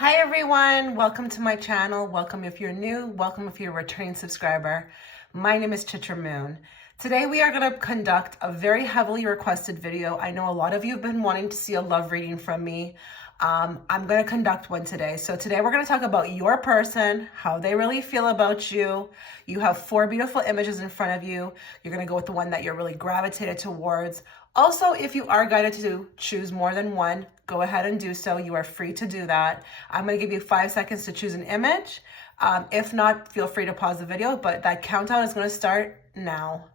Hi everyone, welcome to my channel. Welcome if you're new, welcome if you're a returning subscriber. My name is Chitra Moon. Today we are going to conduct a very heavily requested video. I know a lot of you have been wanting to see a love reading from me. I'm going to conduct one today. So today we're going to talk about your person, how they really feel about you. You have 4 beautiful images in front of you. You're going to go with the one that you're really gravitated towards. Also, if you are guided to choose more than one, go ahead and do so. You are free to do that. I'm going to give you 5 seconds to choose an image. If not, feel free to pause the video, but that countdown is going to start now.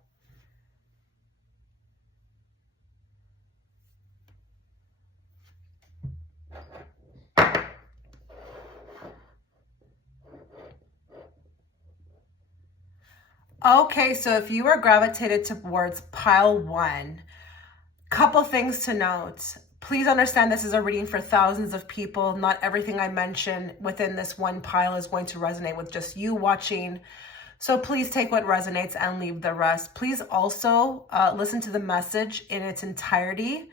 Okay, so if you are gravitated towards pile 1, couple things to note. Please understand this is a reading for thousands of people. Not everything I mention within this one pile is going to resonate with just you watching. So please take what resonates and leave the rest. Please also listen to the message in its entirety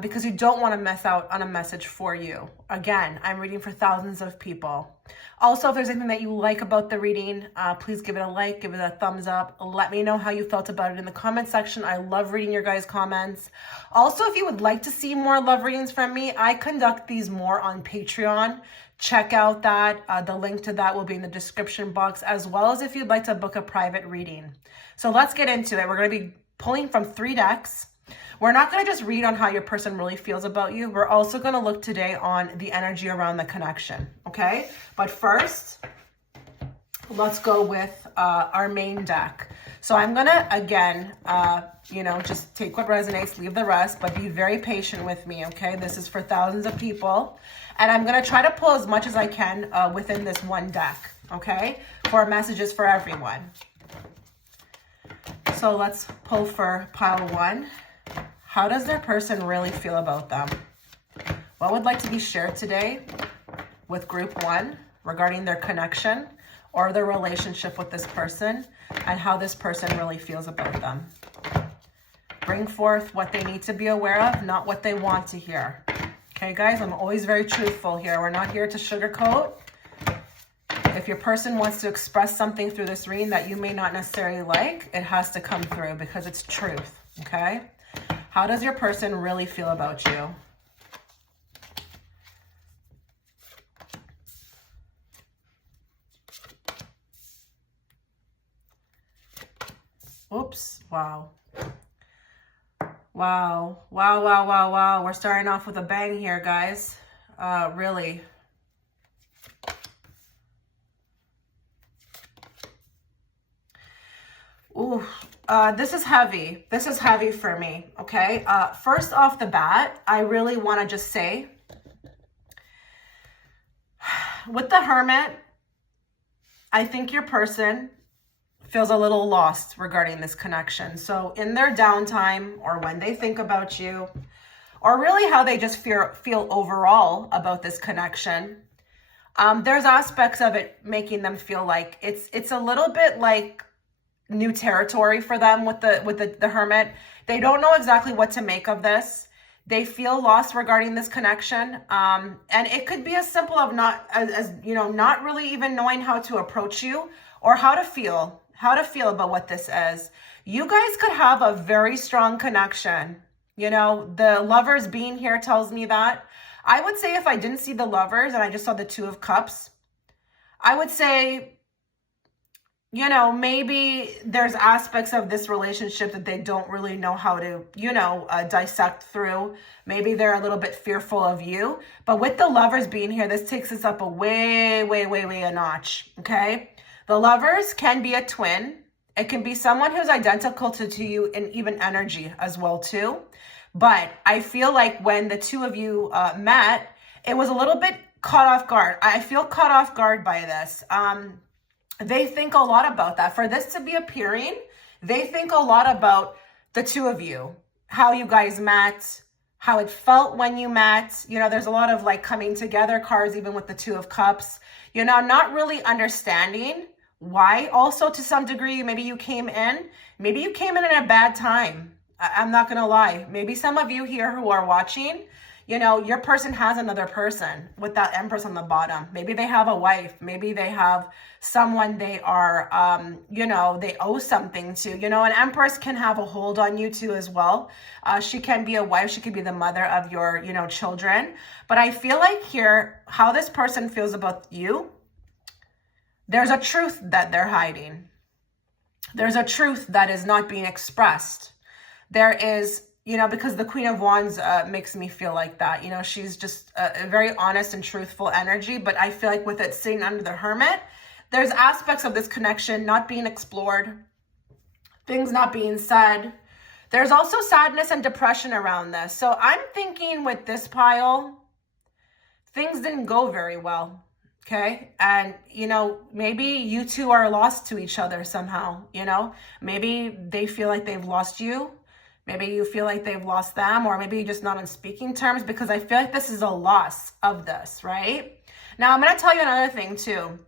because you don't want to miss out on a message for you. Again, I'm reading for thousands of people. Also, if there's anything that you like about the reading, please give it a like, give it a thumbs up. Let me know how you felt about it in the comment section. I love reading your guys' comments. Also, if you would like to see more love readings from me, I conduct these more on Patreon. Check out that. The link to that will be in the description box, as well as if you'd like to book a private reading. So let's get into it. We're going to be pulling from 3 decks. We're not going to just read on how your person really feels about you. We're also going to look today on the energy around the connection, okay? But first, let's go with our main deck. So I'm going to, again, just take what resonates, leave the rest, but be very patient with me, okay? This is for thousands of people. And I'm going to try to pull as much as I can within this one deck, okay? For messages for everyone. So let's pull for pile 1. How does their person really feel about them? What would like to be shared today with group 1 regarding their connection or their relationship with this person and how this person really feels about them? Bring forth what they need to be aware of, not what they want to hear. Okay, guys, I'm always very truthful here. We're not here to sugarcoat. If your person wants to express something through this reading that you may not necessarily like, it has to come through because it's truth, okay? How does your person really feel about you? Oops, wow. Wow, wow, wow, wow, wow. We're starting off with a bang here, guys. Really. Ooh, this is heavy. This is heavy for me, okay? First off the bat, I really want to just say, with the Hermit, I think your person feels a little lost regarding this connection. So in their downtime or when they think about you, or really how they just feel overall about this connection, there's aspects of it making them feel like it's a little bit like new territory for them with the Hermit. They don't know exactly what to make of this. They feel lost regarding this connection. And it could be as simple of not really even knowing how to approach you or how to feel about what this is. You guys could have a very strong connection. You know, the Lovers being here tells me that. I would say if I didn't see the Lovers and I just saw the 2 of Cups, I would say, you know, maybe there's aspects of this relationship that they don't really know how to, dissect through. Maybe they're a little bit fearful of you. But with the Lovers being here, this takes us up a way, way, way, way a notch, okay? The Lovers can be a twin. It can be someone who's identical to you in even energy as well, too. But I feel like when the 2 of you met, it was a little bit caught off guard. I feel caught off guard by this. They think a lot about that. For this to be appearing, they think a lot about the 2 of you, how you guys met, how it felt when you met. You know, there's a lot of like coming together cards, even with the 2 of Cups, not really understanding why. Also, to some degree, maybe you came in a bad time. I'm not going to lie. Maybe some of you here who are watching, You know, your person has another person with that Empress on the bottom. Maybe they have a wife. Maybe they have someone they are, you know, they owe something to. You know, an Empress can have a hold on you too as well. She can be a wife. She could be the mother of your, you know, children. But I feel like here, how this person feels about you, there's a truth that they're hiding. There's a truth that is not being expressed. There is, you know, because the Queen of Wands makes me feel like that. You know, she's just a very honest and truthful energy. But I feel like with it sitting under the Hermit, there's aspects of this connection not being explored, things not being said. There's also sadness and depression around this. So I'm thinking with this pile, things didn't go very well. Okay. And, you know, maybe you two are lost to each other somehow, you know, maybe they feel like they've lost you. Maybe you feel like they've lost them, or maybe you're just not on speaking terms, because I feel like this is a loss of this, right? Now, I'm going to tell you another thing too.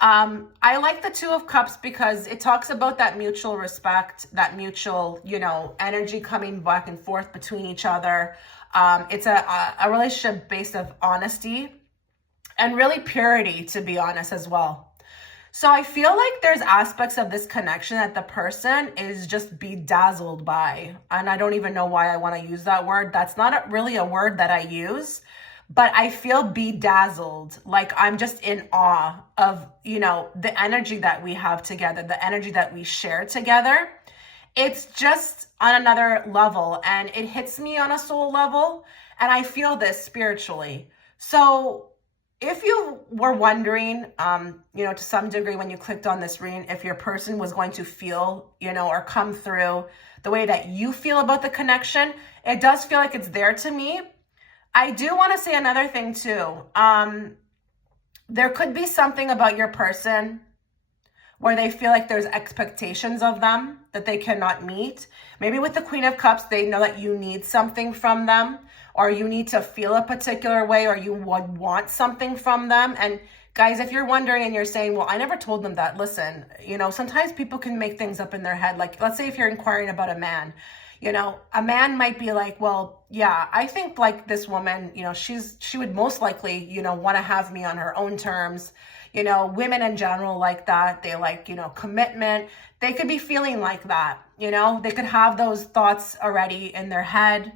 I like the Two of Cups because it talks about that mutual respect, that mutual, you know, energy coming back and forth between each other. It's a relationship based of honesty and really purity, to be honest, as well. So I feel like there's aspects of this connection that the person is just bedazzled by. And I don't even know why I want to use that word. That's not really a word that I use, but I feel bedazzled. Like I'm just in awe of, you know, the energy that we have together, the energy that we share together. It's just on another level, and it hits me on a soul level, and I feel this spiritually. So if you were wondering, you know, to some degree when you clicked on this reading, if your person was going to feel, you know, or come through the way that you feel about the connection, it does feel like it's there to me. I do want to say another thing too. There could be something about your person where they feel like there's expectations of them that they cannot meet. Maybe with the Queen of Cups, they know that you need something from them, or you need to feel a particular way, or you would want something from them. And guys, if you're wondering and you're saying, well, I never told them that, listen, you know, sometimes people can make things up in their head. Like, let's say if you're inquiring about a man, you know, a man might be like, well, yeah, I think like this woman, you know, she would most likely, you know, want to have me on her own terms. You know, women in general like that. They like, you know, commitment. They could be feeling like that, you know, they could have those thoughts already in their head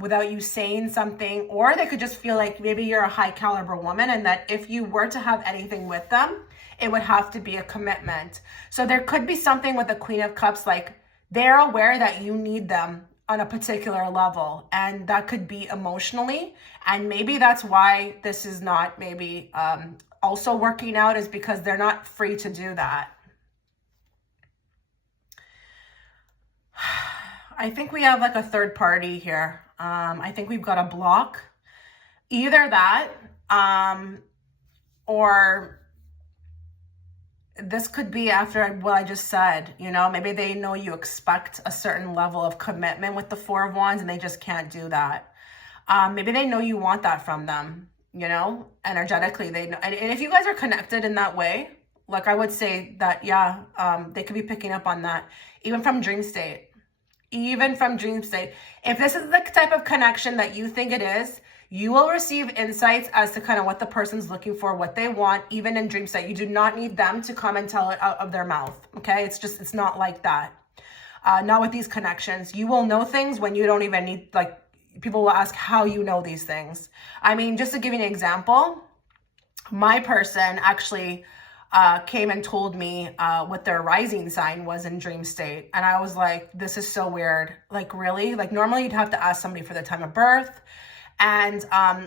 without you saying something, or they could just feel like maybe you're a high caliber woman and that if you were to have anything with them, it would have to be a commitment. So there could be something with the Queen of Cups, like they're aware that you need them on a particular level, and that could be emotionally. And maybe that's why this is not maybe also working out, is because they're not free to do that. I think we have like a third party here. I think we've got a block. Either that, or this could be after what I just said, you know, maybe they know you expect a certain level of commitment with the Four of Wands and they just can't do that. Maybe they know you want that from them, you know, energetically they know. And if you guys are connected in that way, like I would say that, yeah, they could be picking up on that, even from dream state. Even from dream state. If this is the type of connection that you think it is, you will receive insights as to kind of what the person's looking for, what they want, even in dream state. You do not need them to come and tell it out of their mouth, okay? It's not like that. Not with these connections. You will know things when you don't even need, like, people will ask how you know these things. I mean, just to give you an example, my person actually came and told me what their rising sign was in dream state. And I was like, this is so weird. Like, really? Like, normally you'd have to ask somebody for the time of birth. And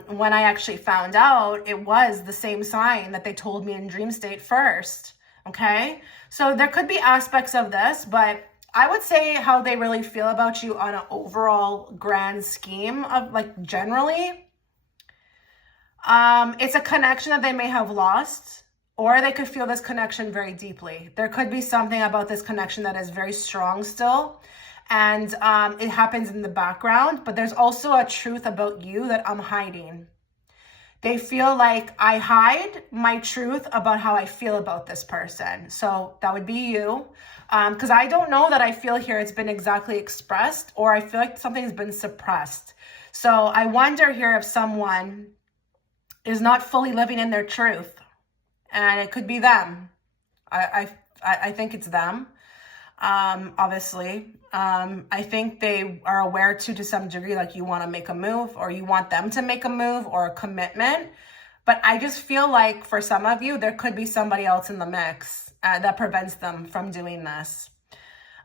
when I actually found out, it was the same sign that they told me in dream state first. Okay? So there could be aspects of this, but I would say how they really feel about you on an overall grand scheme of, like, generally. It's a connection that they may have lost, or they could feel this connection very deeply. There could be something about this connection that is very strong still, and it happens in the background, but there's also a truth about you that I'm hiding. They feel like I hide my truth about how I feel about this person. So that would be you. Because I don't know that I feel here it's been exactly expressed, or I feel like something's been suppressed. So I wonder here if someone is not fully living in their truth, and it could be them. I think it's them. Obviously, I think they are aware to some degree, like you want to make a move, or you want them to make a move or a commitment. But I just feel like for some of you, there could be somebody else in the mix that prevents them from doing this.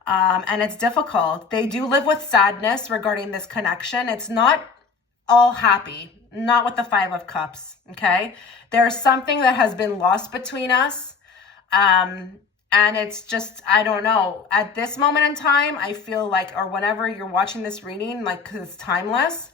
And it's difficult. They do live with sadness regarding this connection. It's not all happy, not with the Five of Cups, okay? There's something that has been lost between us. And it's just, I don't know. At this moment in time, I feel like, or whenever you're watching this reading, like, because it's timeless,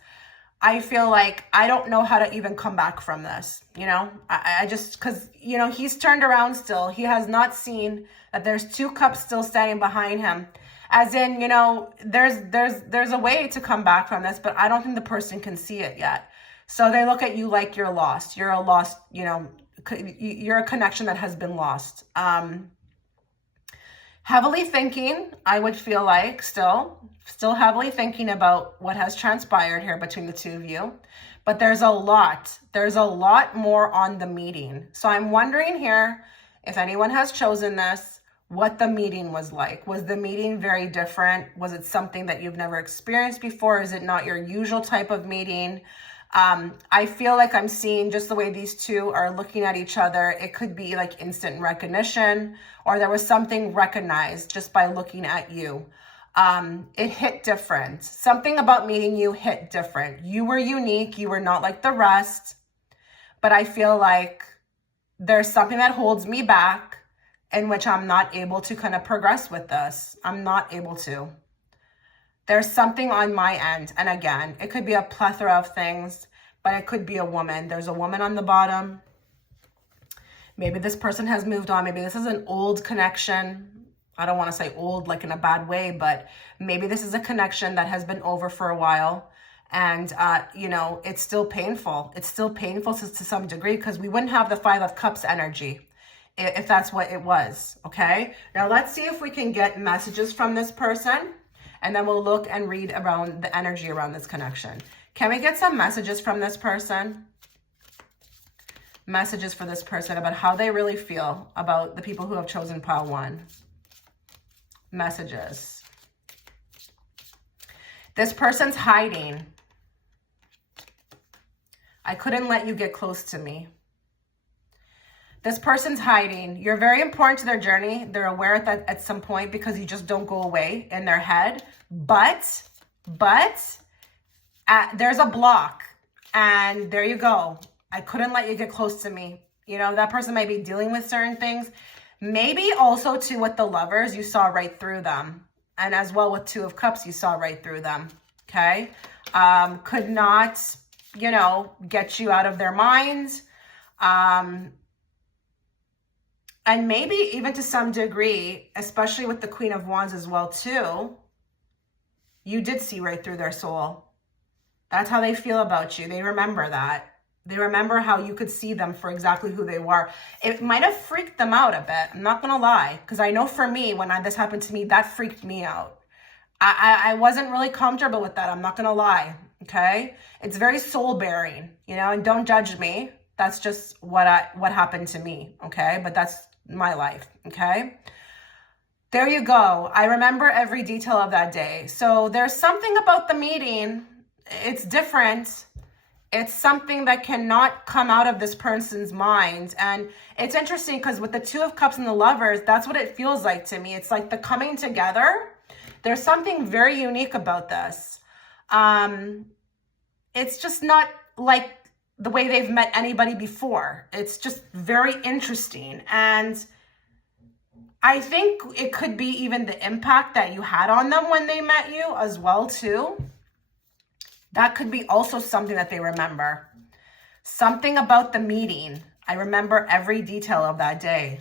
I feel like I don't know how to even come back from this, you know? I just, because, you know, he's turned around still. He has not seen that there's 2 cups still standing behind him. As in, you know, there's a way to come back from this, but I don't think the person can see it yet. So they look at you like you're lost. You're a lost, you know, you're a connection that has been lost. Heavily thinking, I would feel like still heavily thinking about what has transpired here between the two of you. But there's a lot more on the meeting. So I'm wondering here, if anyone has chosen this, what the meeting was like. Was the meeting very different? Was it something that you've never experienced before? Is it not your usual type of meeting? I feel like I'm seeing just the way these two are looking at each other. It could be like instant recognition, or there was something recognized just by looking at you. It hit different. Something about meeting you hit different. You were unique. You were not like the rest. But I feel like there's something that holds me back, in which I'm not able to kind of progress with this. I'm not able to. There's something on my end. And again, it could be a plethora of things, but it could be a woman. There's a woman on the bottom. Maybe this person has moved on. Maybe this is an old connection. I don't want to say old like in a bad way, but maybe this is a connection that has been over for a while. And, you know, it's still painful. It's still painful to some degree, because we wouldn't have the Five of Cups energy if that's what it was. Okay. Now let's see if we can get messages from this person. And then we'll look and read around the energy around this connection. Can we get some messages from this person? Messages for this person about how they really feel about the people who have chosen pile 1. Messages. This person's hiding. I couldn't let you get close to me. This person's hiding. You're very important to their journey. They're aware that at some point, because you just don't go away in their head. But there's a block. And there you go. I couldn't let you get close to me. You know, that person might be dealing with certain things. Maybe also too with the Lovers, you saw right through them. And as well with 2 of Cups, you saw right through them. Okay. Could not, you know, get you out of their minds. And maybe even to some degree, especially with the Queen of Wands as well too, you did see right through their soul. That's how they feel about you. They remember that. They remember how you could see them for exactly who they were. It might have freaked them out a bit. I'm not going to lie. Because I know for me, when this happened to me, that freaked me out. I wasn't really comfortable with that. I'm not going to lie. Okay. It's very soul bearing, you know, and don't judge me. That's just what happened to me. Okay. But that's my life. Okay. There you go. I remember every detail of that day. So there's something about the meeting. It's different. It's something that cannot come out of this person's mind. And it's interesting because with the 2 of Cups and the Lovers, that's what it feels like to me. It's like the coming together. There's something very unique about this. It's just not like the way they've met anybody before. It's just very interesting. And I think it could be even the impact that you had on them when they met you as well too. That could be also something that they remember. Something about the meeting. I remember every detail of that day.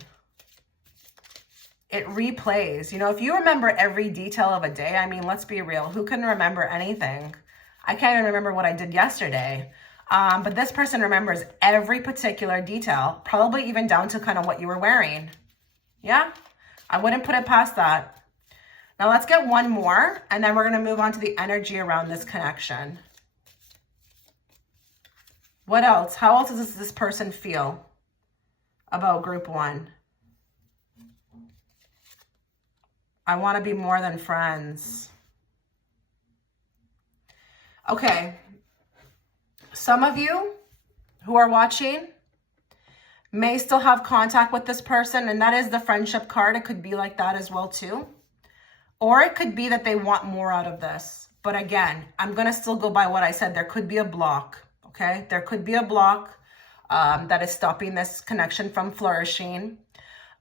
It replays. You know, if you remember every detail of a day, I mean, let's be real. Who can remember anything? I can't even remember what I did yesterday. But this person remembers every particular detail, probably even down to kind of what you were wearing. Yeah, I wouldn't put it past that. Now let's get one more, and then we're going to move on to the energy around this connection. What else? How else does this person feel about group one? I want to be more than friends. Okay. Some of you who are watching may still have contact with this person, and that is the friendship card. It could be like that as well too. Or it could be that they want more out of this. But again, I'm going to still go by what I said. There could be a block, okay? There could be a block that is stopping this connection from flourishing.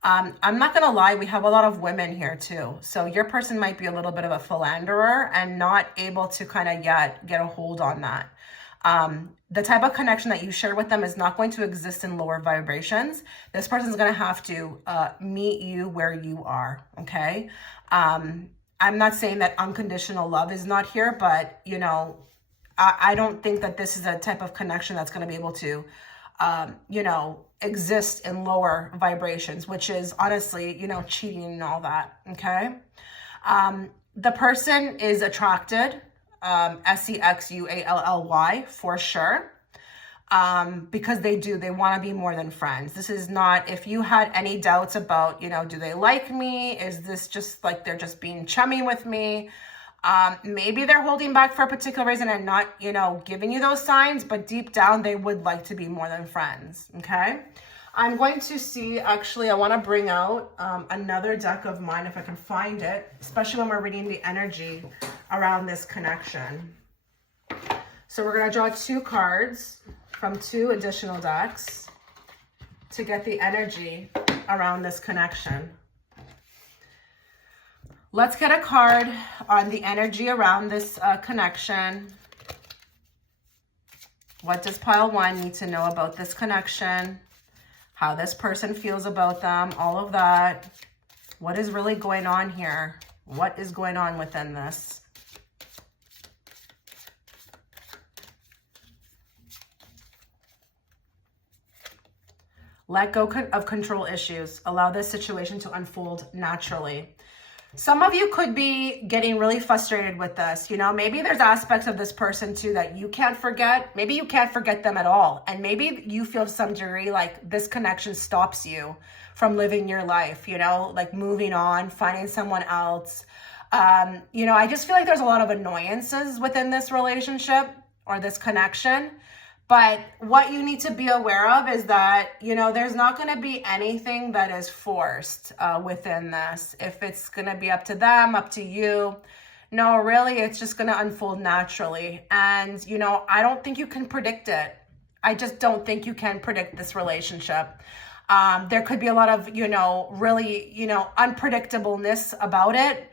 I'm not going to lie, we have a lot of women here too. So your person might be a little bit of a philanderer and not able to kind of yet get a hold on that. The type of connection that you share with them is not going to exist in lower vibrations. This person is going to have to meet you where you are, okay? I'm not saying that unconditional love is not here, but, you know, I don't think that this is a type of connection that's going to be able to, you know, exist in lower vibrations, which is honestly, you know, cheating and all that, okay? The person is attracted, SEXUALLY for sure, because they want to be more than friends. This is not, if you had any doubts about, you know, do they like me? Is this just like they're just being chummy with me? Maybe they're holding back for a particular reason and not, you know, giving you those signs, but deep down they would like to be more than friends, okay? I'm going to see, actually, I want to bring out another deck of mine if I can find it, especially when we're reading the energy around this connection. So we're going to draw 2 cards from 2 additional decks to get the energy around this connection. Let's get a card on the energy around this connection. What does pile 1 need to know about this connection? How this person feels about them, all of that. What is really going on here? What is going on within this? Let go of control issues. Allow this situation to unfold naturally. Some of you could be getting really frustrated with this. You know, maybe there's aspects of this person too that you can't forget. Maybe you can't forget them at all. And maybe you feel to some degree like this connection stops you from living your life, you know, like moving on, finding someone else. You know, I just feel like there's a lot of annoyances within this relationship or this connection. But what you need to be aware of is that, you know, there's not going to be anything that is forced within this. If it's going to be up to them, up to you, no, really, it's just going to unfold naturally. And, you know, I don't think you can predict it. I just don't think you can predict this relationship. There could be a lot of, you know, really, you know, unpredictableness about it.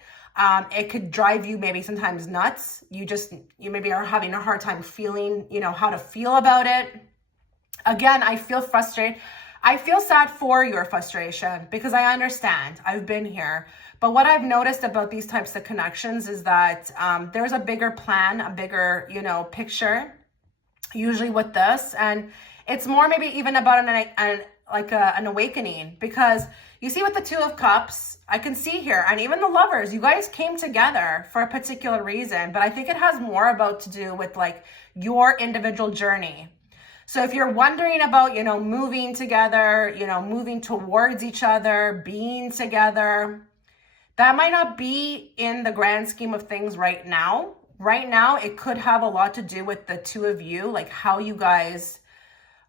It could drive you maybe sometimes nuts. You maybe are having a hard time feeling, you know, how to feel about it. Again, I feel frustrated. I feel sad for your frustration because I understand. I've been here. But what I've noticed about these types of connections is that there's a bigger plan, a bigger, you know, picture, usually with this. And it's more maybe even about an awakening, because you see with the 2 of Cups, I can see here, and even the Lovers, you guys came together for a particular reason, but I think it has more about to do with like your individual journey. So if you're wondering about, you know, moving together, you know, moving towards each other, being together, that might not be in the grand scheme of things right now. Right now, it could have a lot to do with the 2 of you, like how you guys,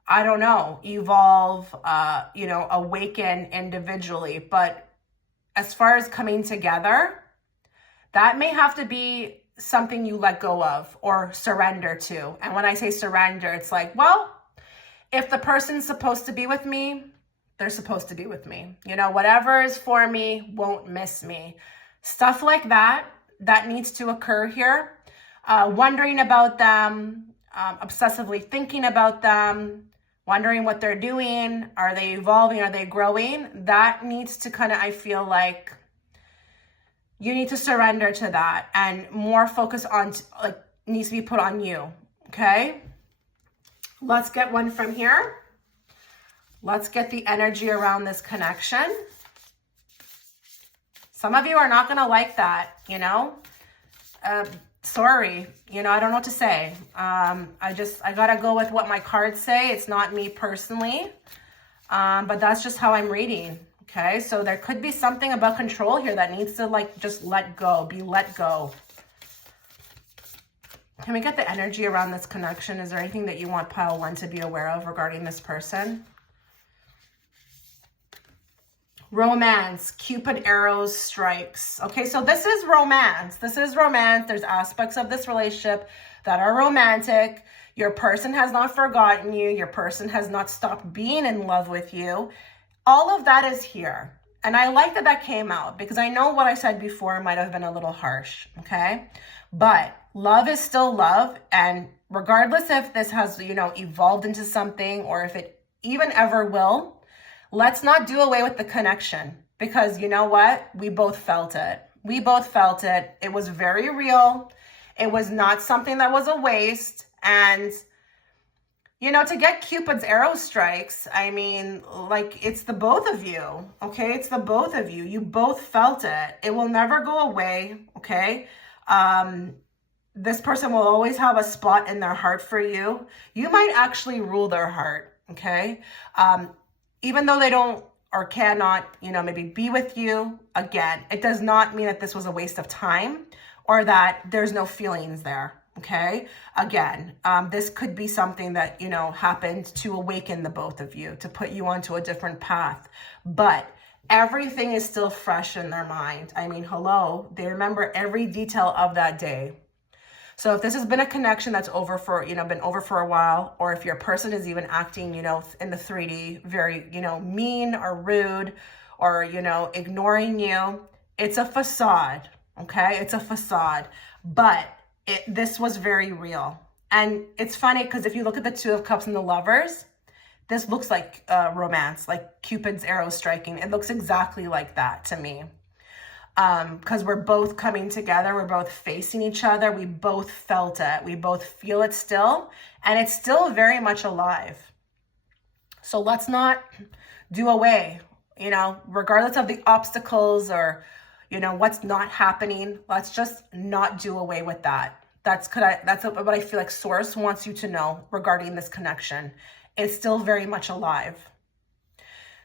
I don't know, evolve, you know, awaken individually. But as far as coming together, that may have to be something you let go of or surrender to. And when I say surrender, it's like, well, if the person's supposed to be with me, they're supposed to be with me. You know, whatever is for me won't miss me. Stuff like that, that needs to occur here. Wondering about them, obsessively thinking about them, wondering what they're doing, are they evolving, are they growing? That needs to kind of, I feel like, you need to surrender to that and more focus on, like, needs to be put on you, okay? Let's get one from here. Let's get the energy around this connection. Some of you are not going to like that, you know. Sorry, you know, I don't know what to say. I got to go with what my cards say. It's not me personally, but that's just how I'm reading. Okay, so there could be something about control here that needs to like just let go, be let go. Can we get the energy around this connection? Is there anything that you want pile 1 to be aware of regarding this person? Romance, Cupid arrows, strikes. Okay, so this is romance. This is romance. There's aspects of this relationship that are romantic. Your person has not forgotten you. Your person has not stopped being in love with you. All of that is here. And I like that that came out because I know what I said before might have been a little harsh, okay? But love is still love. And regardless if this has, you know, evolved into something or if it even ever will, let's not do away with the connection because you know what? We both felt it. We both felt it. It was very real. It was not something that was a waste. And, you know, to get Cupid's arrow strikes, I mean, like it's the both of you, okay? It's the both of you. You both felt it. It will never go away, okay? This person will always have a spot in their heart for you. You might actually rule their heart, okay? Even though they don't or cannot, you know, maybe be with you again, it does not mean that this was a waste of time or that there's no feelings there, okay? Again, this could be something that, you know, happened to awaken the both of you, to put you onto a different path. But everything is still fresh in their mind. I mean, hello, they remember every detail of that day. So if this has been a connection that's over for, you know, been over for a while, or if your person is even acting, you know, in the 3D, very, you know, mean or rude or, you know, ignoring you, it's a facade, okay? It's a facade, but this was very real. And it's funny because if you look at the 2 of Cups and the Lovers, this looks like romance, like Cupid's arrow striking. It looks exactly like that to me. Because we're both coming together, we're both facing each other, we both felt it, we both feel it still, and it's still very much alive. So let's not do away, you know, regardless of the obstacles or, you know, what's not happening, let's just not do away with that. That's what I feel like Source wants you to know regarding this connection. It's still very much alive.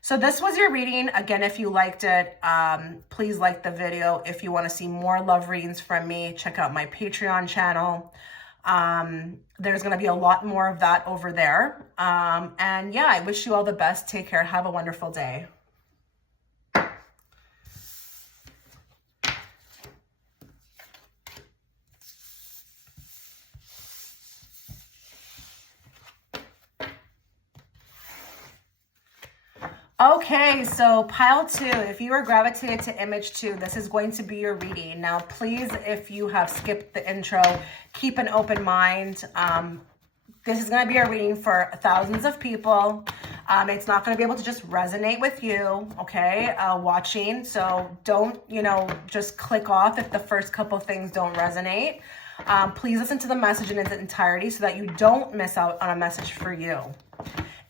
So this was your reading. Again, if you liked it, please like the video. If you want to see more love readings from me, check out my Patreon channel. There's going to be a lot more of that over there. And yeah, I wish you all the best. Take care. Have a wonderful day. Okay, so pile 2, if you are gravitated to image 2, this is going to be your reading. Now, please, if you have skipped the intro, keep an open mind. This is going to be a reading for thousands of people. It's not going to be able to just resonate with you, okay, watching. So don't, you know, just click off if the first couple things don't resonate. Please listen to the message in its entirety so that you don't miss out on a message for you.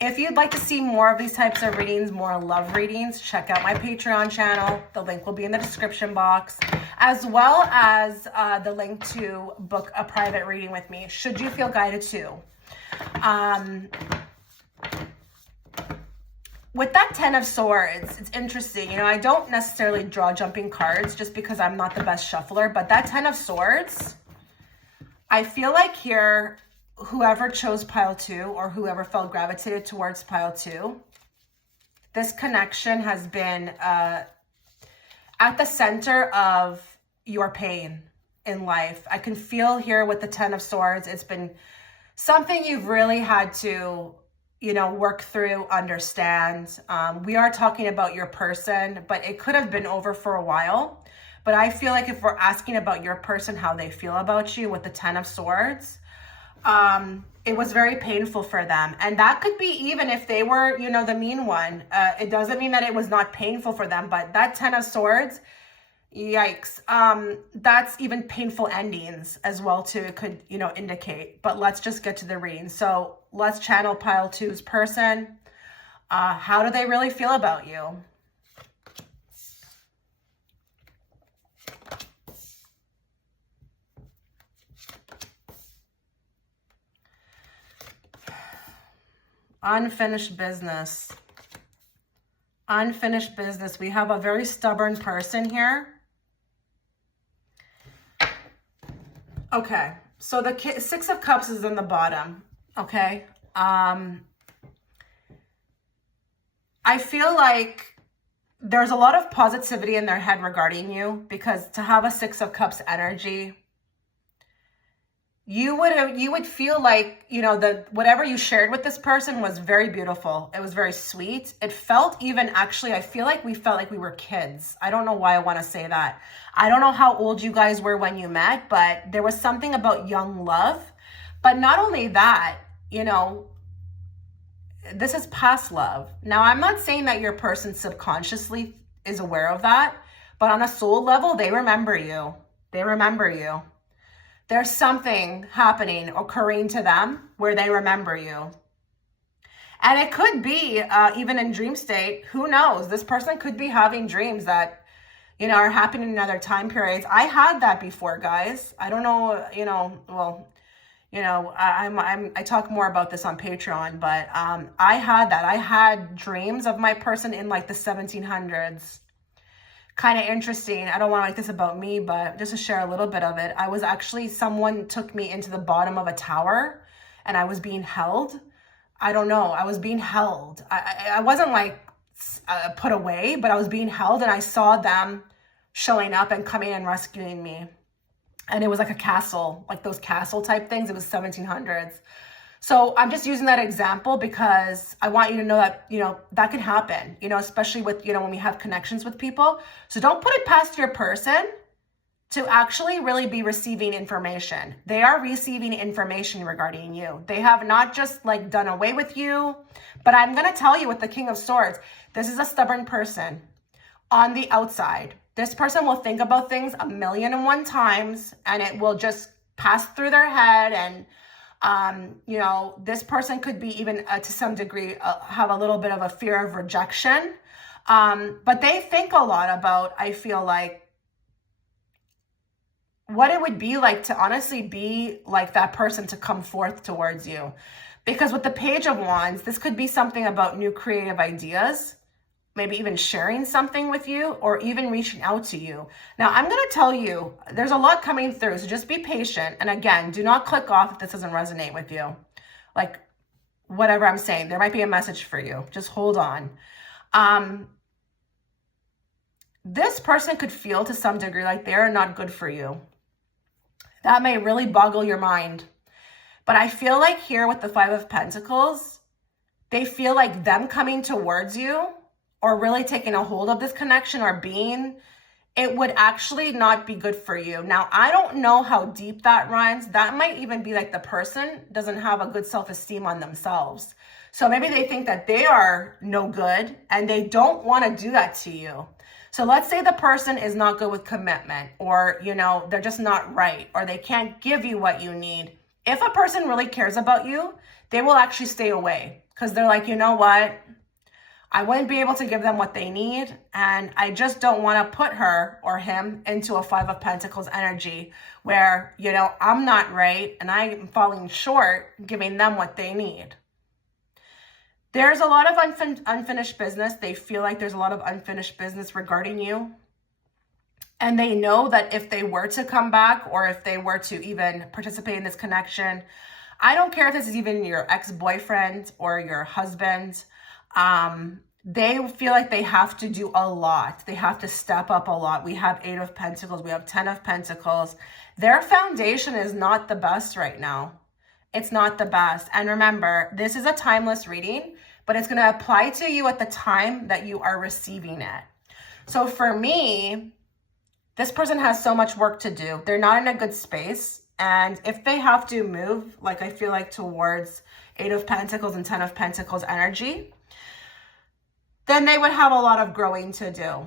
If you'd like to see more of these types of readings, more love readings, check out my Patreon channel. The link will be in the description box, as well as the link to book a private reading with me, should you feel guided to. With that 10 of Swords, it's interesting. You know, I don't necessarily draw jumping cards just because I'm not the best shuffler, but that 10 of Swords, I feel like here, whoever chose pile 2 or whoever felt gravitated towards pile 2, this connection has been at the center of your pain in life. I can feel here with the 10 of Swords, it's been something you've really had to, you know, work through, understand. We are talking about your person, but it could have been over for a while. But I feel like if we're asking about your person, how they feel about you with the 10 of Swords, it was very painful for them. And that could be even if they were, you know, the mean one. It doesn't mean that it was not painful for them, but that 10 of Swords, Yikes. That's even painful endings as well too. It could, indicate, but let's just get to the reading. So let's channel pile two's person. How do they really feel about you? Unfinished business. Unfinished business. We have a very stubborn person here. Okay, so the Six of Cups is in the bottom, okay? I feel like there's a lot of positivity in their head regarding you, because to have a Six of Cups energy, you would feel like, whatever you shared with this person was very beautiful. It was very sweet. It felt even, actually, I feel like we felt like we were kids. I don't know why I want to say that. I don't know how old you guys were when you met, but there was something about young love. But not only that, this is past love. Now, I'm not saying that your person subconsciously is aware of that, but on a soul level, they remember you. They remember you. There's something happening, occurring to them where they remember you. And it could be even in dream state. Who knows? This person could be having dreams that, are happening in other time periods. I had that before, guys. I don't know, I talk more about this on Patreon, but I had that. I had dreams of my person in like the 1700s. Kind of interesting. I don't want to make this about me, but just to share a little bit of it. I was actually, someone took me into the bottom of a tower and I was being held. I don't know. I was being held. I wasn't like put away, but I was being held, and I saw them showing up and coming and rescuing me. And it was like a castle, like those castle type things. It was 1700s. So I'm just using that example because I want you to know that, that can happen, especially with, when we have connections with people. So don't put it past your person to actually really be receiving information. They are receiving information regarding you. They have not just like done away with you, but I'm going to tell you with the King of Swords, this is a stubborn person on the outside. This person will think about things 1,000,001 times, and it will just pass through their head. And this person could be even to some degree have a little bit of a fear of rejection. But they think a lot about, I feel like, what it would be like to honestly be like that person to come forth towards you. Because with the Page of Wands, this could be something about new creative ideas, maybe even sharing something with you, or even reaching out to you. Now, I'm going to tell you, there's a lot coming through, so just be patient. And again, do not click off if this doesn't resonate with you. Like, whatever I'm saying, there might be a message for you. Just hold on. This person could feel to some degree like they're not good for you. That may really boggle your mind. But I feel like here with the Five of Pentacles, they feel like them coming towards you or really taking a hold of this connection or being, it would actually not be good for you. Now, I don't know how deep that runs. That might even be like the person doesn't have a good self-esteem on themselves. So maybe they think that they are no good and they don't want to do that to you. So let's say the person is not good with commitment, or, they're just not right, or they can't give you what you need. If a person really cares about you, they will actually stay away because they're like, you know what? I wouldn't be able to give them what they need, and I just don't want to put her or him into a Five of Pentacles energy where, I'm not right and I'm falling short giving them what they need. There's a lot of unfinished business. They feel like there's a lot of unfinished business regarding you. And they know that if they were to come back, or if they were to even participate in this connection, I don't care if this is even your ex-boyfriend or your husband, they feel like they have to do a lot. They have to step up a lot. We have 8 of Pentacles. We have 10 of Pentacles. Their foundation is not the best right now. It's not the best. And remember, this is a timeless reading, but it's going to apply to you at the time that you are receiving it. So for me, this person has so much work to do. They're not in a good space. And if they have to move, like I feel like towards 8 of Pentacles and 10 of Pentacles energy, then they would have a lot of growing to do.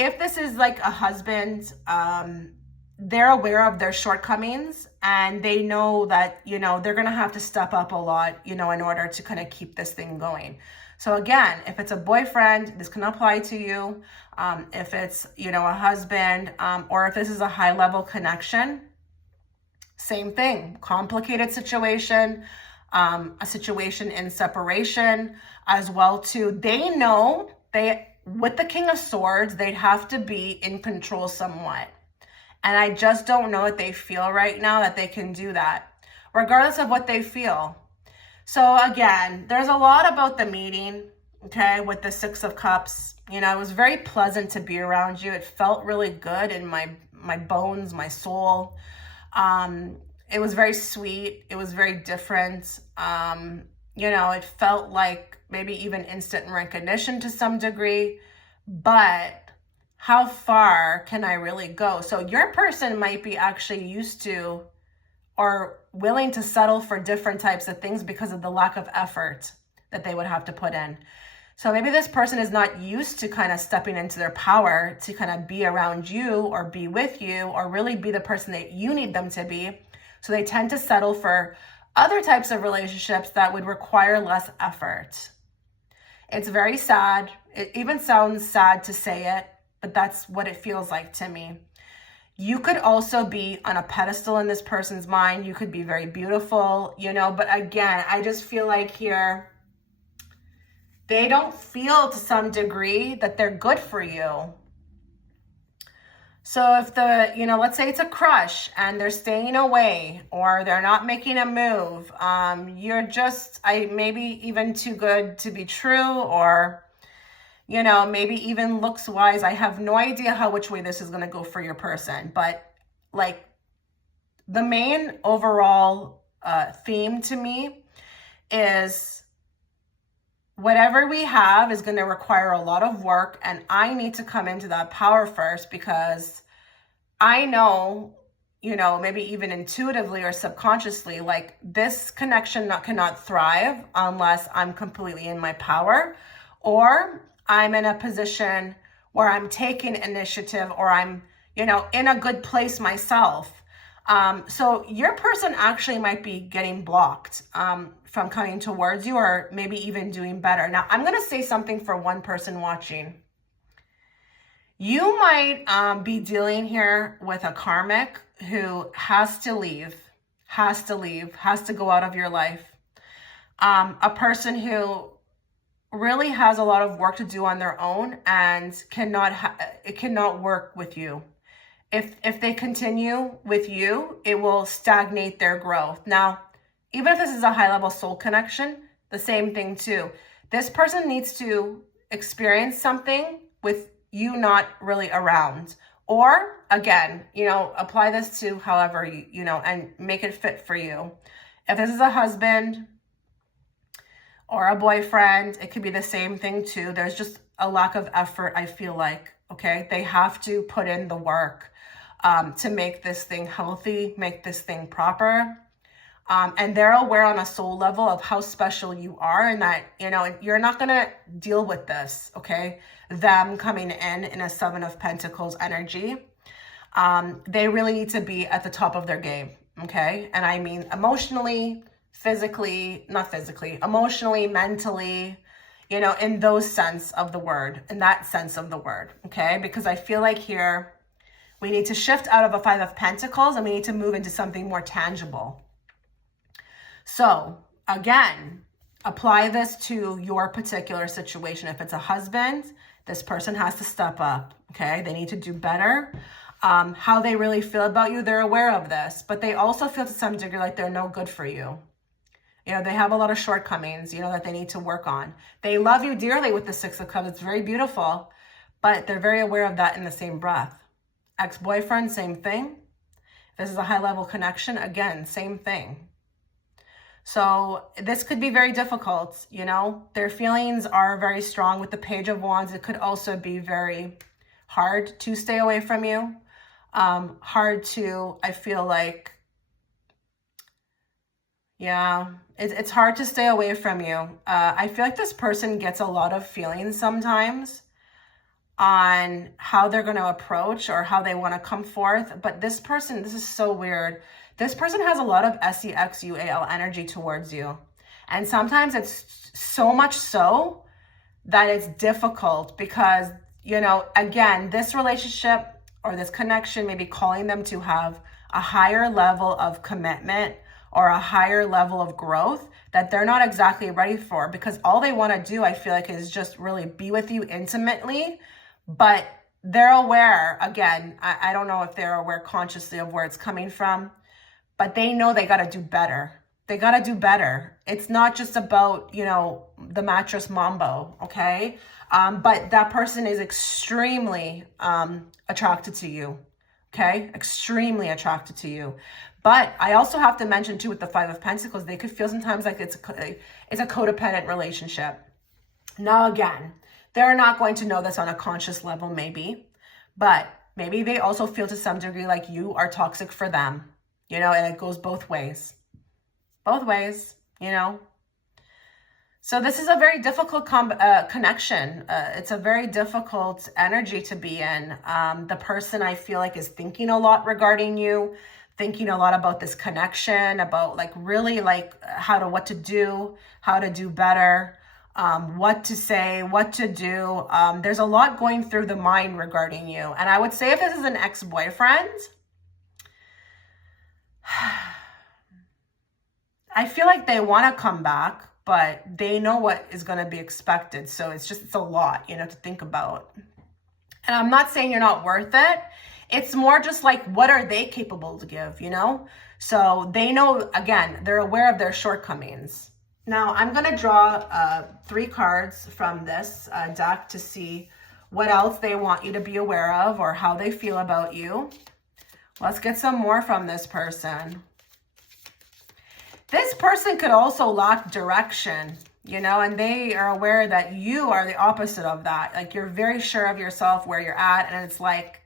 if this is like a husband, they're aware of their shortcomings and they know that, you know, they're going to have to step up a lot, you know, in order to kind of keep this thing going. So again, if it's a boyfriend, this can apply to you. If it's, you know, a husband, or if this is a high level connection, same thing, complicated situation, a situation in separation as well too. They know with the King of Swords, they'd have to be in control somewhat. And I just don't know what they feel right now that they can do that, regardless of what they feel. So again, there's a lot about the meeting, okay, with the Six of Cups. You know, it was very pleasant to be around you. It felt really good in my bones, my soul. It was very sweet. It was very different. You know, it felt like maybe even instant recognition to some degree, but how far can I really go? So your person might be actually used to or willing to settle for different types of things because of the lack of effort that they would have to put in. So maybe this person is not used to kind of stepping into their power to kind of be around you or be with you or really be the person that you need them to be. So they tend to settle for other types of relationships that would require less effort. It's very sad. It even sounds sad to say it, but that's what it feels like to me. You could also be on a pedestal in this person's mind. You could be very beautiful, you know, but again, I just feel like here, they don't feel to some degree that they're good for you. So if you know, let's say it's a crush and they're staying away or they're not making a move, you're just, maybe even too good to be true, or, you know, maybe even looks wise. I have no idea which way this is going to go for your person, but like the main overall theme to me is whatever we have is going to require a lot of work, and I need to come into that power first because I know, you know, maybe even intuitively or subconsciously, like this connection cannot thrive unless I'm completely in my power, or I'm in a position where I'm taking initiative, or I'm, you know, in a good place myself. So your person actually might be getting blocked from coming towards you, or maybe even doing better. Now, I'm going to say something for one person watching. You might be dealing here with a karmic who has to leave, has to go out of your life. A person who really has a lot of work to do on their own and it cannot work with you. If they continue with you, it will stagnate their growth. Now, even if this is a high-level soul connection, the same thing too. This person needs to experience something with you not really around. Or, again, you know, apply this to however you know, and make it fit for you. If this is a husband or a boyfriend, it could be the same thing too. There's just a lack of effort, I feel like, okay? They have to put in the work to make this thing healthy, make this thing proper. And they're aware on a soul level of how special you are, and that, you know, you're not going to deal with this, okay? Them coming in a Seven of Pentacles energy. They really need to be at the top of their game, okay? And I mean emotionally, physically, not physically, emotionally, mentally, you know, in those sense of the word, in that sense of the word, okay? Because I feel like here we need to shift out of a Five of Pentacles and we need to move into something more tangible. So again, apply this to your particular situation. If it's a husband, this person has to step up, okay? They need to do better. How they really feel about you, they're aware of this, but they also feel to some degree like they're no good for you. You know, they have a lot of shortcomings, you know, that they need to work on. They love you dearly with the Six of Cups. It's very beautiful, but they're very aware of that in the same breath. Ex-boyfriend, same thing. If this is a high-level connection, again, same thing. So this could be very difficult, you know. Their feelings are very strong with the Page of Wands. It could also be very hard to stay away from you. Hard to, I feel like, yeah, it's hard to stay away from you. I feel like this person gets a lot of feelings sometimes. on how they're going to approach or how they want to come forth. But this person, this is so weird. This person has a lot of SEXUAL energy towards you. And sometimes it's so much so that it's difficult because, you know, again, this relationship or this connection may be calling them to have a higher level of commitment or a higher level of growth that they're not exactly ready for, because all they want to do, I feel like, is just really be with you intimately. But they're aware, again, I don't know if they're aware consciously of where it's coming from, but they know they got to do better. They got to do better. It's not just about, you know, the mattress mambo, okay? But that person is extremely attracted to you, okay? Extremely attracted to you. But I also have to mention too, with the Five of Pentacles, they could feel sometimes like it's a codependent relationship. Now, again, they're not going to know this on a conscious level, maybe, but maybe they also feel to some degree like you are toxic for them, you know, and it goes both ways. Both ways, you know. So this is a very difficult connection. It's a very difficult energy to be in. The person, I feel like, is thinking a lot regarding you, thinking a lot about this connection, about like really like what to do, how to do better, what to say, what to do. There's a lot going through the mind regarding you. And I would say if this is an ex-boyfriend, I feel like they want to come back, but they know what is going to be expected. So it's a lot, you know, to think about. And I'm not saying you're not worth it. It's more just like, what are they capable to give, you know? So they know, again, they're aware of their shortcomings. Now, I'm going to draw 3 cards from this deck to see what else they want you to be aware of or how they feel about you. Let's get some more from this person. This person could also lack direction, you know, and they are aware that you are the opposite of that. Like, you're very sure of yourself, where you're at, and it's like,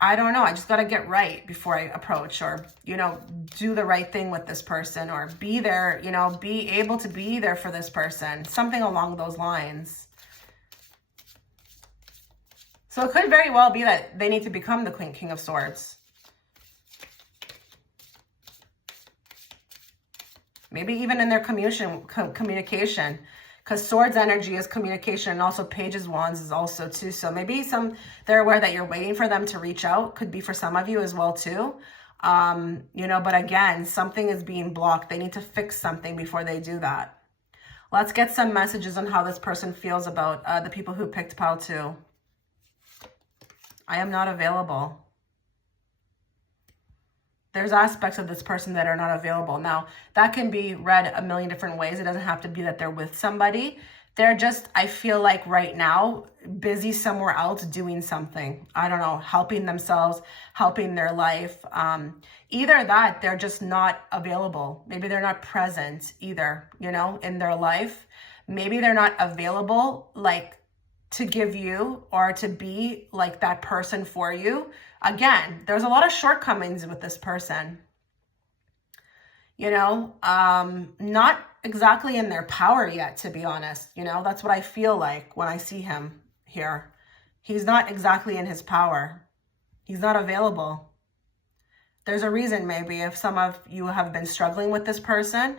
I don't know, I just got to get right before I approach, or, you know, do the right thing with this person, or be there, you know, be able to be there for this person, something along those lines. So it could very well be that they need to become the King of Swords. Maybe even in their communication, because Swords energy is communication, and also Pages Wands is also too. So maybe they're aware that you're waiting for them to reach out. Could be for some of you as well too. You know, but again, something is being blocked. They need to fix something before they do that. Let's get some messages on how this person feels about the people who picked Pile 2. I am not available. There's aspects of this person that are not available. Now, that can be read a million different ways. It doesn't have to be that they're with somebody. They're just, I feel like right now, busy somewhere else doing something. I don't know, helping themselves, helping their life. Either that, they're just not available. Maybe they're not present either, you know, in their life. Maybe they're not available, like, to give you or to be like that person for you. Again, there's a lot of shortcomings with this person. You know, not exactly in their power yet, to be honest. You know, that's what I feel like when I see him here. He's not exactly in his power. He's not available. There's a reason, maybe, if some of you have been struggling with this person.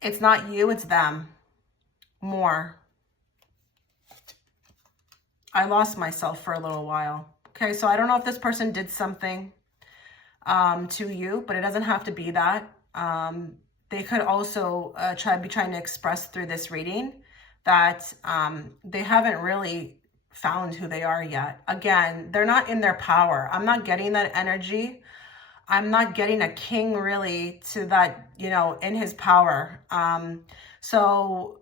It's not you, it's them. More. I lost myself for a little while. Okay, so I don't know if this person did something to you, but it doesn't have to be that. They could also be trying to express through this reading that they haven't really found who they are yet. Again, they're not in their power. I'm not getting that energy. I'm not getting a king really to that, you know, in his power. So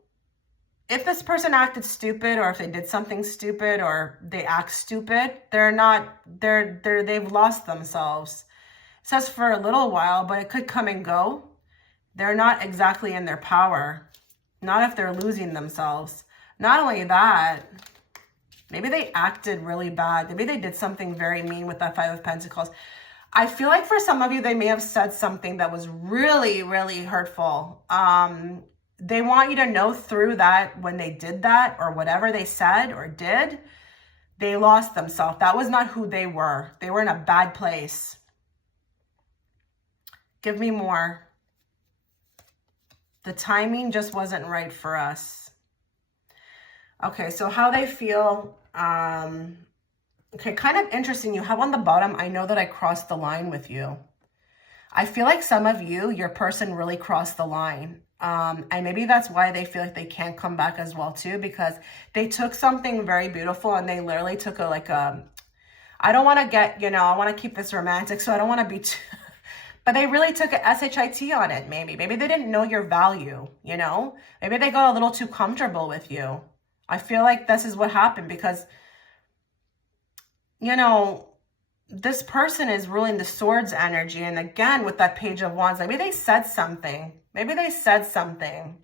if this person acted stupid, or if they did something stupid, or they act stupid, they've lost themselves. It says for a little while, but it could come and go. They're not exactly in their power. Not if they're losing themselves. Not only that, maybe they acted really bad. Maybe they did something very mean with that Five of Pentacles. I feel like for some of you, they may have said something that was really, really hurtful. They want you to know through that when they did that, or whatever they said or did, They lost themselves. That was not who they were. They were in a bad place. Give me more. The timing just wasn't right for us. Okay, so how they feel. Okay, kind of interesting. You have on the bottom, I know that I crossed the line with you. I feel like some of you, your person really crossed the line. And maybe that's why they feel like they can't come back as well too, because they took something very beautiful and they literally took I don't want to get, I want to keep this romantic, so I don't want to be too, but they really took a SHIT on it, maybe. Maybe they didn't know your value, Maybe they got a little too comfortable with you. I feel like this is what happened because, this person is ruling the swords energy. And again, with that page of wands, maybe they said something. Maybe they said something.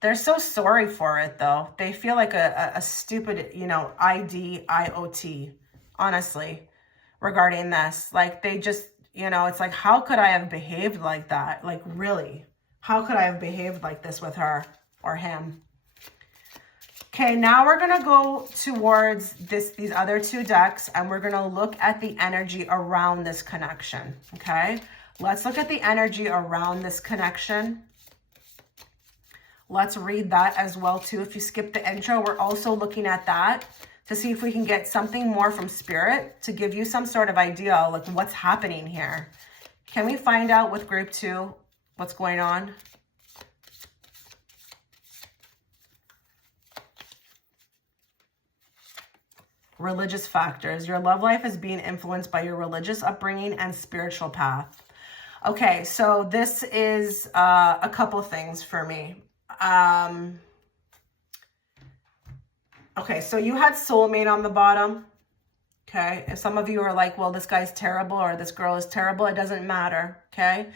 They're so sorry for it, though. They feel like a stupid, IDIOT, honestly, regarding this. Like, they just, it's like, how could I have behaved like that? Like, really? How could I have behaved like this with her or him? Okay, now we're going to go towards these other two decks, and we're going to look at the energy around this connection, okay? Let's look at the energy around this connection. Let's read that as well, too. If you skip the intro, we're also looking at that to see if we can get something more from Spirit to give you some sort of idea, like what's happening here. Can we find out with group 2 what's going on? Religious factors. Your love life is being influenced by your religious upbringing and spiritual path. Okay, so this is a couple things for me. Okay, so you had soulmate on the bottom. Okay, if some of you are like, well, this guy's terrible or this girl is terrible, it doesn't matter. Okay,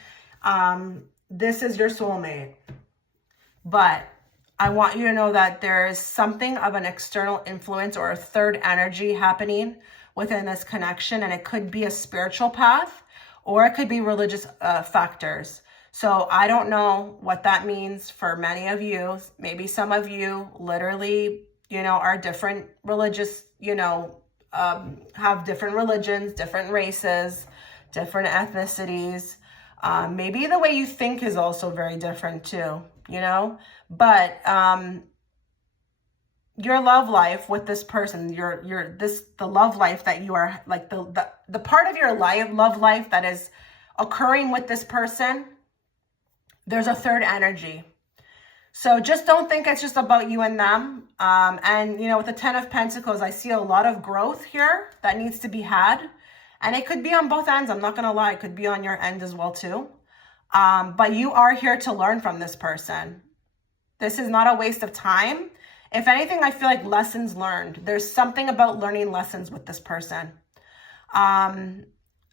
this is your soulmate. But I want you to know that there is something of an external influence or a third energy happening within this connection. And it could be a spiritual path or it could be religious factors. So I don't know what that means for many of you. Maybe some of you literally, are different religious, have different religions, different races, different ethnicities. Maybe the way you think is also very different too. But your love life with this person, the love life that you are, like the part of your love life that is occurring with this person, there's a third energy. So just don't think it's just about you and them. And with the 10 of Pentacles, I see a lot of growth here that needs to be had. And it could be on both ends. I'm not going to lie. It could be on your end as well too. But you are here to learn from this person. This is not a waste of time. If anything, I feel like lessons learned. There's something about learning lessons with this person.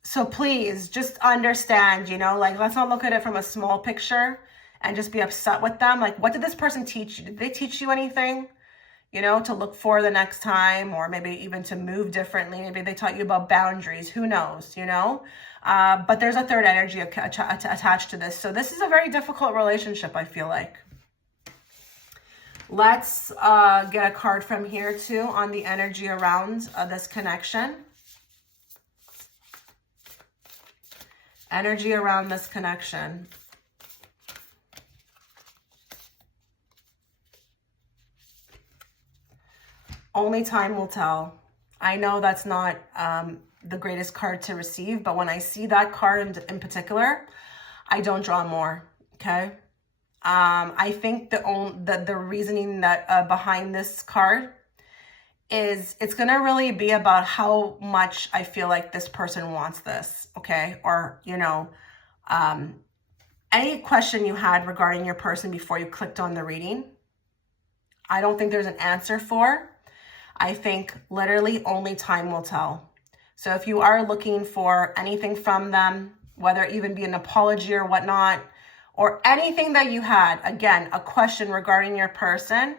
So please just understand, let's not look at it from a small picture and just be upset with them. Like, what did this person teach you? Did they teach you anything, to look for the next time, or maybe even to move differently? Maybe they taught you about boundaries. Who knows, But there's a third energy attached to this. So this is a very difficult relationship, I feel like. Let's get a card from here too on the energy around this connection. Energy around this connection. Only time will tell. I know that's not the greatest card to receive, but when I see that card in particular, I don't draw more, okay? I think the reasoning that behind this card is it's going to really be about how much I feel like this person wants this, okay? Or, any question you had regarding your person before you clicked on the reading, I don't think there's an answer for. I think literally only time will tell. So if you are looking for anything from them, whether it even be an apology or whatnot, or anything that you had, again, a question regarding your person,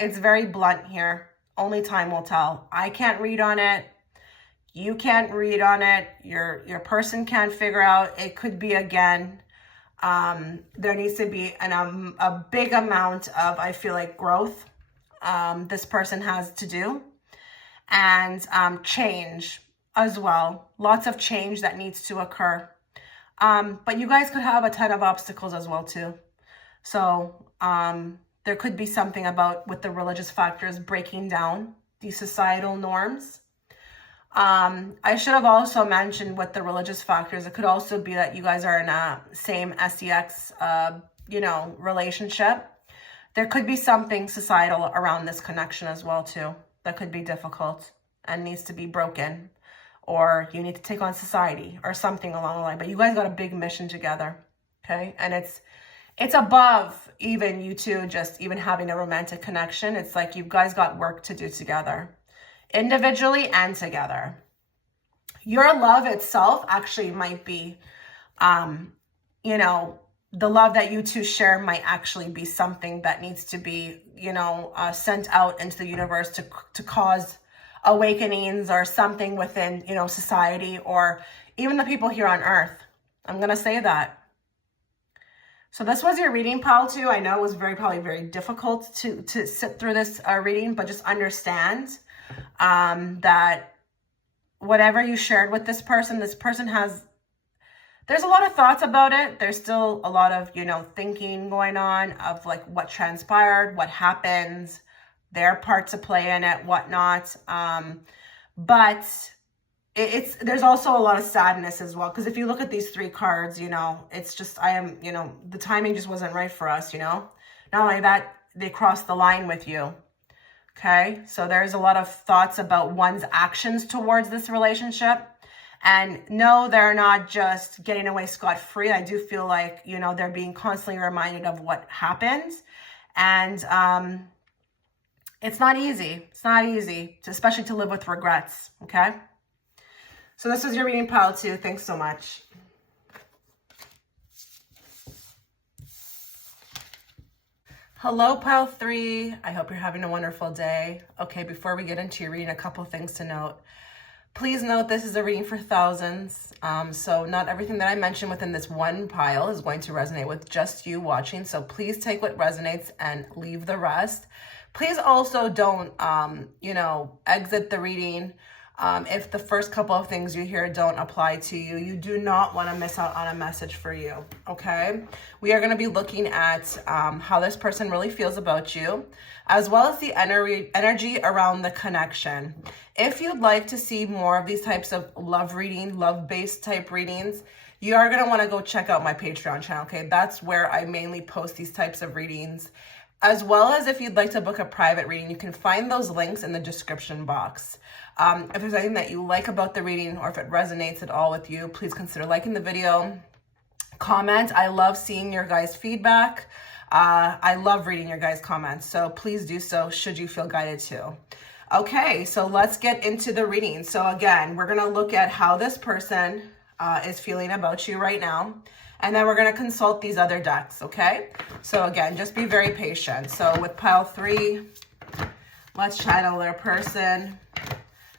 it's very blunt here. Only time will tell. I can't read on it. You can't read on it. Your person can't figure out. It could be, again, there needs to be a big amount of, I feel like, growth this person has to do, and change as well. Lots of change that needs to occur. But you guys could have a ton of obstacles as well too. So there could be something about with the religious factors breaking down these societal norms. I should have also mentioned with the religious factors, it could also be that you guys are in a same sex, relationship. There could be something societal around this connection as well too that could be difficult and needs to be broken, or you need to take on society or something along the line. But you guys got a big mission together, okay? And it's above even you two just even having a romantic connection. It's like you guys got work to do together, individually and together. Your love itself actually might be, the love that you two share might actually be something that needs to be, sent out into the universe to cause awakenings or something within, society, or even the people here on earth. I'm going to say that. So this was your reading, pal, too. I know it was probably very difficult to sit through this reading, but just understand that whatever you shared with this person there's a lot of thoughts about it. There's still a lot of, thinking going on of like what transpired, what happens, their part to play in it, whatnot. But there's also a lot of sadness as well. Because if you look at these three cards, it's just, the timing just wasn't right for us, Not only that, they crossed the line with you. Okay. So there's a lot of thoughts about one's actions towards this relationship. And no, they're not just getting away scot-free. I do feel like, they're being constantly reminded of what happened. And it's not easy. It's not easy, especially to live with regrets, okay? So this was your reading, pile 2. Thanks so much. Hello, pile 3. I hope you're having a wonderful day. Okay, before we get into your reading, a couple things to note. Please note this is a reading for thousands, so not everything that I mentioned within this one pile is going to resonate with just you watching, so please take what resonates and leave the rest. Please also don't, exit the reading if the first couple of things you hear don't apply to you. You do not want to miss out on a message for you, okay? We are going to be looking at how this person really feels about you, as well as the energy around the connection. If you'd like to see more of these types of love-based type readings, you are going to want to go check out my Patreon channel, okay? That's where I mainly post these types of readings. As well as if you'd like to book a private reading, you can find those links in the description box. If there's anything that you like about the reading or if it resonates at all with you, please consider liking the video. Comment. I love seeing your guys' feedback. I love reading your guys' comments, so please do so should you feel guided to. Okay, so let's get into the reading. So again, we're going to look at how this person is feeling about you right now. And then we're going to consult these other decks, okay? So again, just be very patient. So with pile 3, let's channel their person.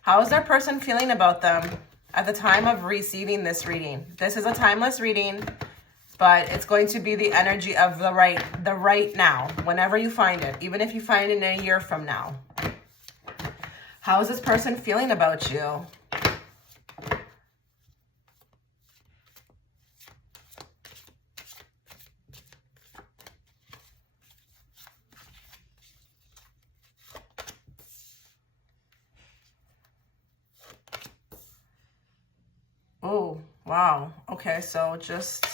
How is their person feeling about them at the time of receiving this reading? This is a timeless reading, but it's going to be the energy of the right now, whenever you find it, even if you find it in a year from now. How is this person feeling about you? Oh, wow. Okay, so just,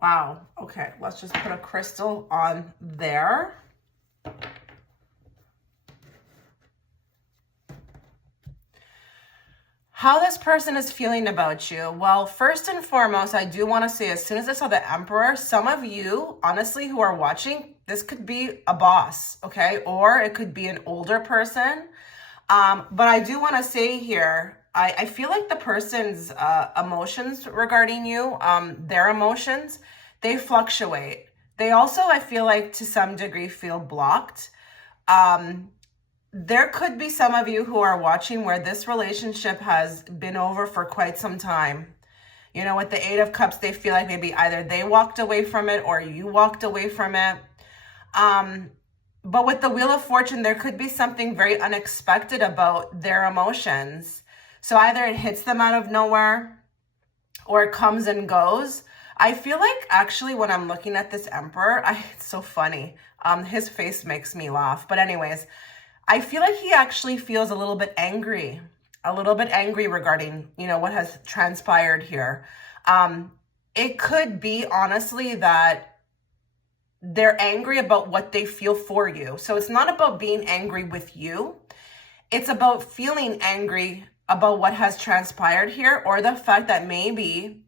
Wow. Okay, let's just put a crystal on there. How this person is feeling about you. Well, first and foremost, I do want to say, as soon as I saw the Emperor, some of you, honestly, who are watching, this could be a boss, okay? Or it could be an older person. But I do want to say here, I feel like the person's emotions regarding you, their emotions, they fluctuate. They also, I feel like, to some degree, feel blocked. there could be some of you who are watching where this relationship has been over for quite some time. You know, with the Eight of Cups, they feel like maybe either they walked away from it or you walked away from it. But with the Wheel of Fortune, there could be something very unexpected about their emotions. So either it hits them out of nowhere or it comes and goes. I feel like actually when I'm looking at this Emperor, it's so funny. His face makes me laugh. But anyways, I feel like he actually feels a little bit angry regarding, you know, what has transpired here. It could be honestly that they're angry about what they feel for you. So it's not about being angry with you. It's about feeling angry about what has transpired here, or the fact that maybe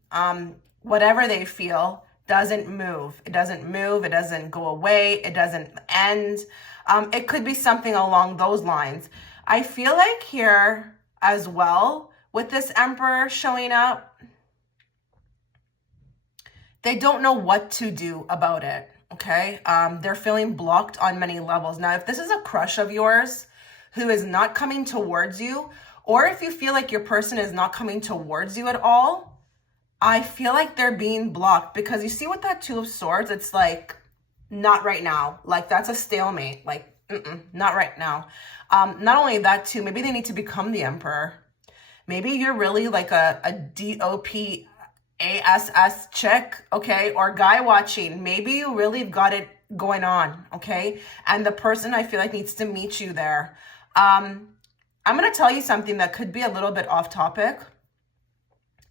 whatever they feel doesn't move. It doesn't move. It doesn't go away. It doesn't end. It could be something along those lines. I feel like here as well, with this Emperor showing up, they don't know what to do about it, okay? They're feeling blocked on many levels. Now, if this is a crush of yours who is not coming towards you, or if you feel like your person is not coming towards you at all, I feel like they're being blocked, because you see with that Two of Swords, it's like, not right now. Like, that's a stalemate. Like, not right now. Not only that too, maybe they need to become the Emperor. Maybe you're really like a DOPASS chick, okay, or guy watching. Maybe you really got it going on, okay? And the person, I feel like, needs to meet you there. I'm going to tell you something that could be a little bit off topic.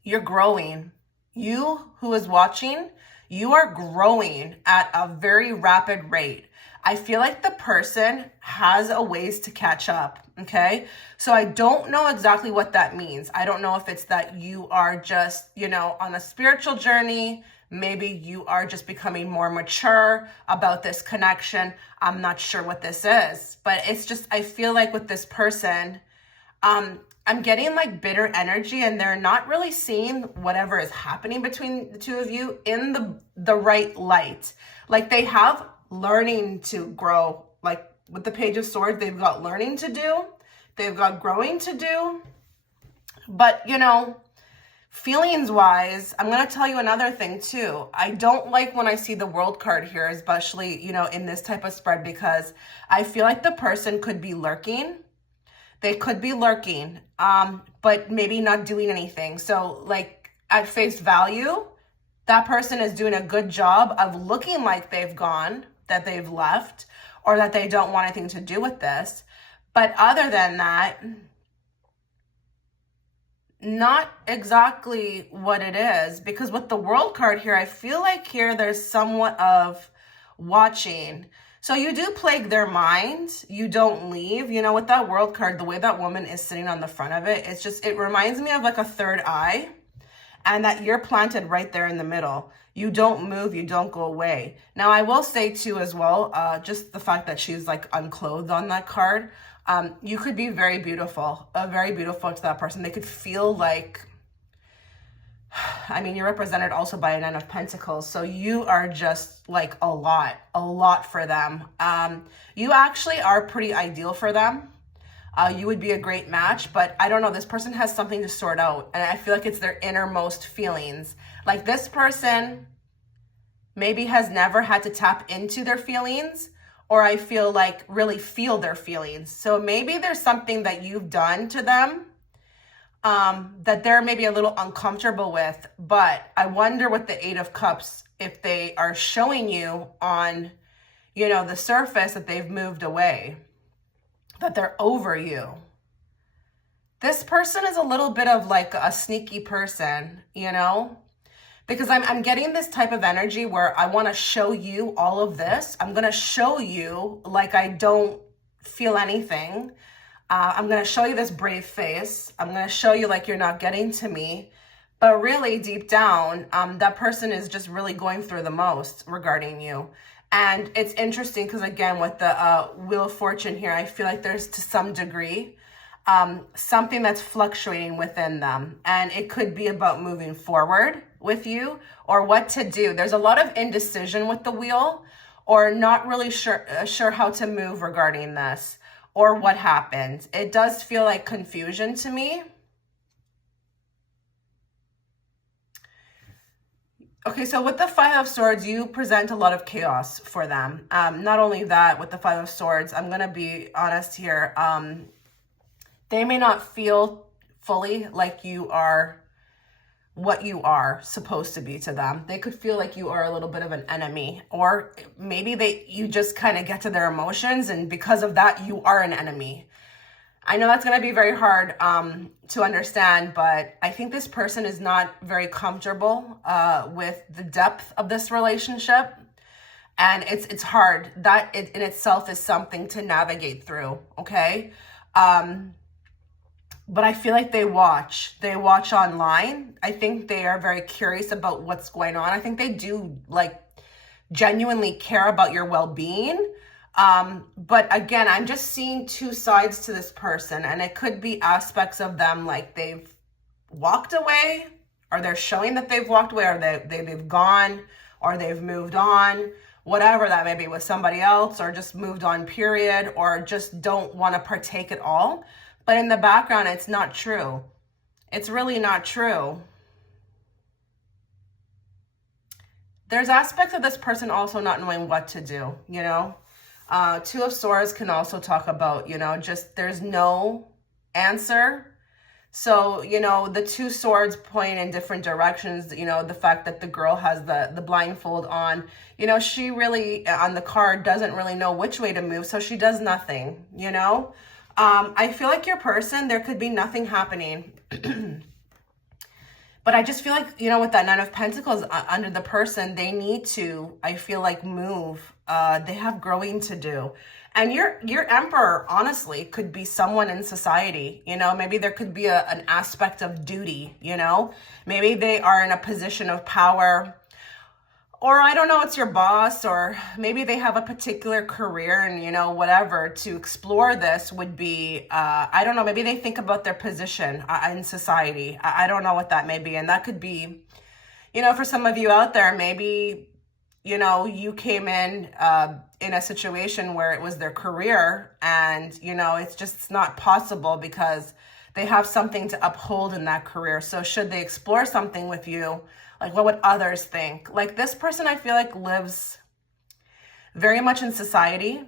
You're growing. You who is watching, you are growing at a very rapid rate. I feel like the person has a ways to catch up, okay? So I don't know exactly what that means. I don't know if it's that you are just, you know, on a spiritual journey. Maybe you are just becoming more mature about this connection. I'm not sure what this is, but it's just, I feel like with this person, I'm getting like bitter energy, and they're not really seeing whatever is happening between the two of you in the right light. Like, they have learning to grow. Like with the Page of Swords, they've got learning to do. They've got growing to do. But, you know, feelings wise, I'm going to tell you another thing too. I don't like when I see the World card here, especially, you know, in this type of spread, because I feel like the person could be lurking. They could be lurking, but maybe not doing anything. So like at face value, that person is doing a good job of looking like they've gone, that they've left, or that they don't want anything to do with this. But other than that, not exactly what it is. Because with the World card here, I feel like here there's somewhat of watching. So you do plague their mind. You don't leave. You know, with that World card, the way that woman is sitting on the front of it, it's just, it reminds me of like a third eye, and that you're planted right there in the middle. You don't move. You don't go away. Now, I will say too as well, just the fact that she's like unclothed on that card, you could be very beautiful to that person. They could feel like, I mean, you're represented also by a Nine of Pentacles. So you are just like a lot for them. You actually are pretty ideal for them. You would be a great match, but I don't know. This person has something to sort out. And I feel like it's their innermost feelings. Like this person maybe has never had to tap into their feelings, or I feel like really feel their feelings. So maybe there's something that you've done to them that they're maybe a little uncomfortable with. But I wonder with the Eight of Cups, if they are showing you on, you know, the surface that they've moved away, that they're over you. This person is a little bit of like a sneaky person, you know, because I'm getting this type of energy where I want to show you all of this. I'm going to show you like I don't feel anything. I'm going to show you this brave face. I'm going to show you like you're not getting to me. But really deep down, that person is just really going through the most regarding you. And it's interesting because, again, with the Wheel of Fortune here, I feel like there's to some degree something that's fluctuating within them. And it could be about moving forward with you or what to do. There's a lot of indecision with the Wheel, or not really sure how to move regarding this. or what happened. It does feel like confusion to me. Okay, so with the Five of Swords, you present a lot of chaos for them. Not only that, with the Five of Swords, I'm going to be honest here. They may not feel fully like you are what you are supposed to be to them. They could feel like you are a little bit of an enemy, or maybe you just kind of get to their emotions, and because of that, you are an enemy. I know that's going to be very hard to understand, but I think this person is not very comfortable with the depth of this relationship. And it's hard. That in itself is something to navigate through, okay? But I feel like they watch online. I think they are very curious about what's going on. I think they do like genuinely care about your well-being. But again, I'm just seeing two sides to this person, and it could be aspects of them like they've walked away, or they're showing that they've walked away, or they've gone, or they've moved on, whatever that may be, with somebody else, or just moved on, period, or just don't want to partake at all. But in the background, it's not true. It's really not true. There's aspects of this person also not knowing what to do, you know? Two of Swords can also talk about, you know, just there's no answer. So, you know, the two swords point in different directions. You know, the fact that the girl has the blindfold on, you know, she really, on the card, doesn't really know which way to move. So she does nothing, you know. I feel like your person, there could be nothing happening. But I just feel like, you know, with that Nine of Pentacles under the person, they need to, I feel like, move. They have growing to do. And your Emperor, honestly, could be someone in society. You know, maybe there could be an aspect of duty, you know. Maybe they are in a position of power. Or I don't know, it's your boss, or maybe they have a particular career, and, you know, whatever, to explore this would be, I don't know, maybe they think about their position in society. I don't know what that may be. And that could be, you know, for some of you out there, maybe, you know, you came in a situation where it was their career, and, you know, it's just not possible because they have something to uphold in that career. So should they explore something with you, like, what would others think? Like, this person, I feel like, lives very much in society.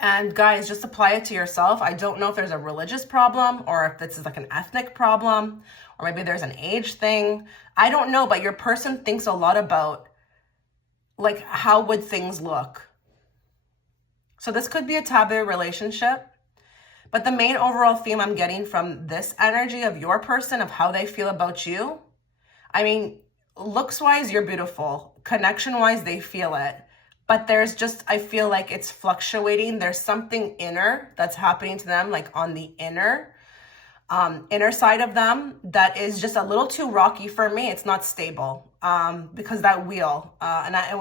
And guys, just apply it to yourself. I don't know if there's a religious problem, or if this is like an ethnic problem, or maybe there's an age thing. I don't know, but your person thinks a lot about, like, how would things look? So this could be a taboo relationship. But the main overall theme I'm getting from this energy of your person, of how they feel about you, I mean, looks-wise, you're beautiful. Connection-wise, they feel it. But there's just, I feel like it's fluctuating. There's something inner that's happening to them, like on the inner side of them, that is just a little too rocky for me. It's not stable because that wheel,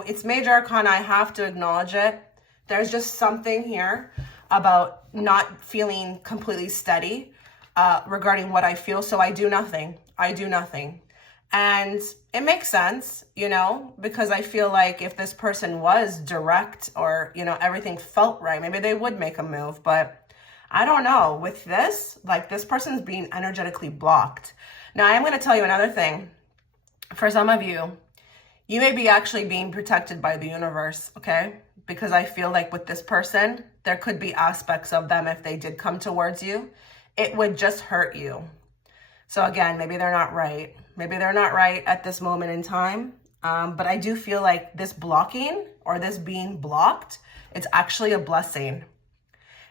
it's major arcana. I have to acknowledge it. There's just something here about not feeling completely steady regarding what I feel. So I do nothing. And it makes sense, you know, because I feel like if this person was direct, or, you know, everything felt right, maybe they would make a move. But I don't know. With this, like, this person's being energetically blocked. Now, I'm going to tell you another thing. For some of you, you may be actually being protected by the universe, okay? Because I feel like with this person, there could be aspects of them, if they did come towards you, it would just hurt you. So again, maybe they're not right. Maybe they're not right at this moment in time. But I do feel like this blocking, or this being blocked, it's actually a blessing.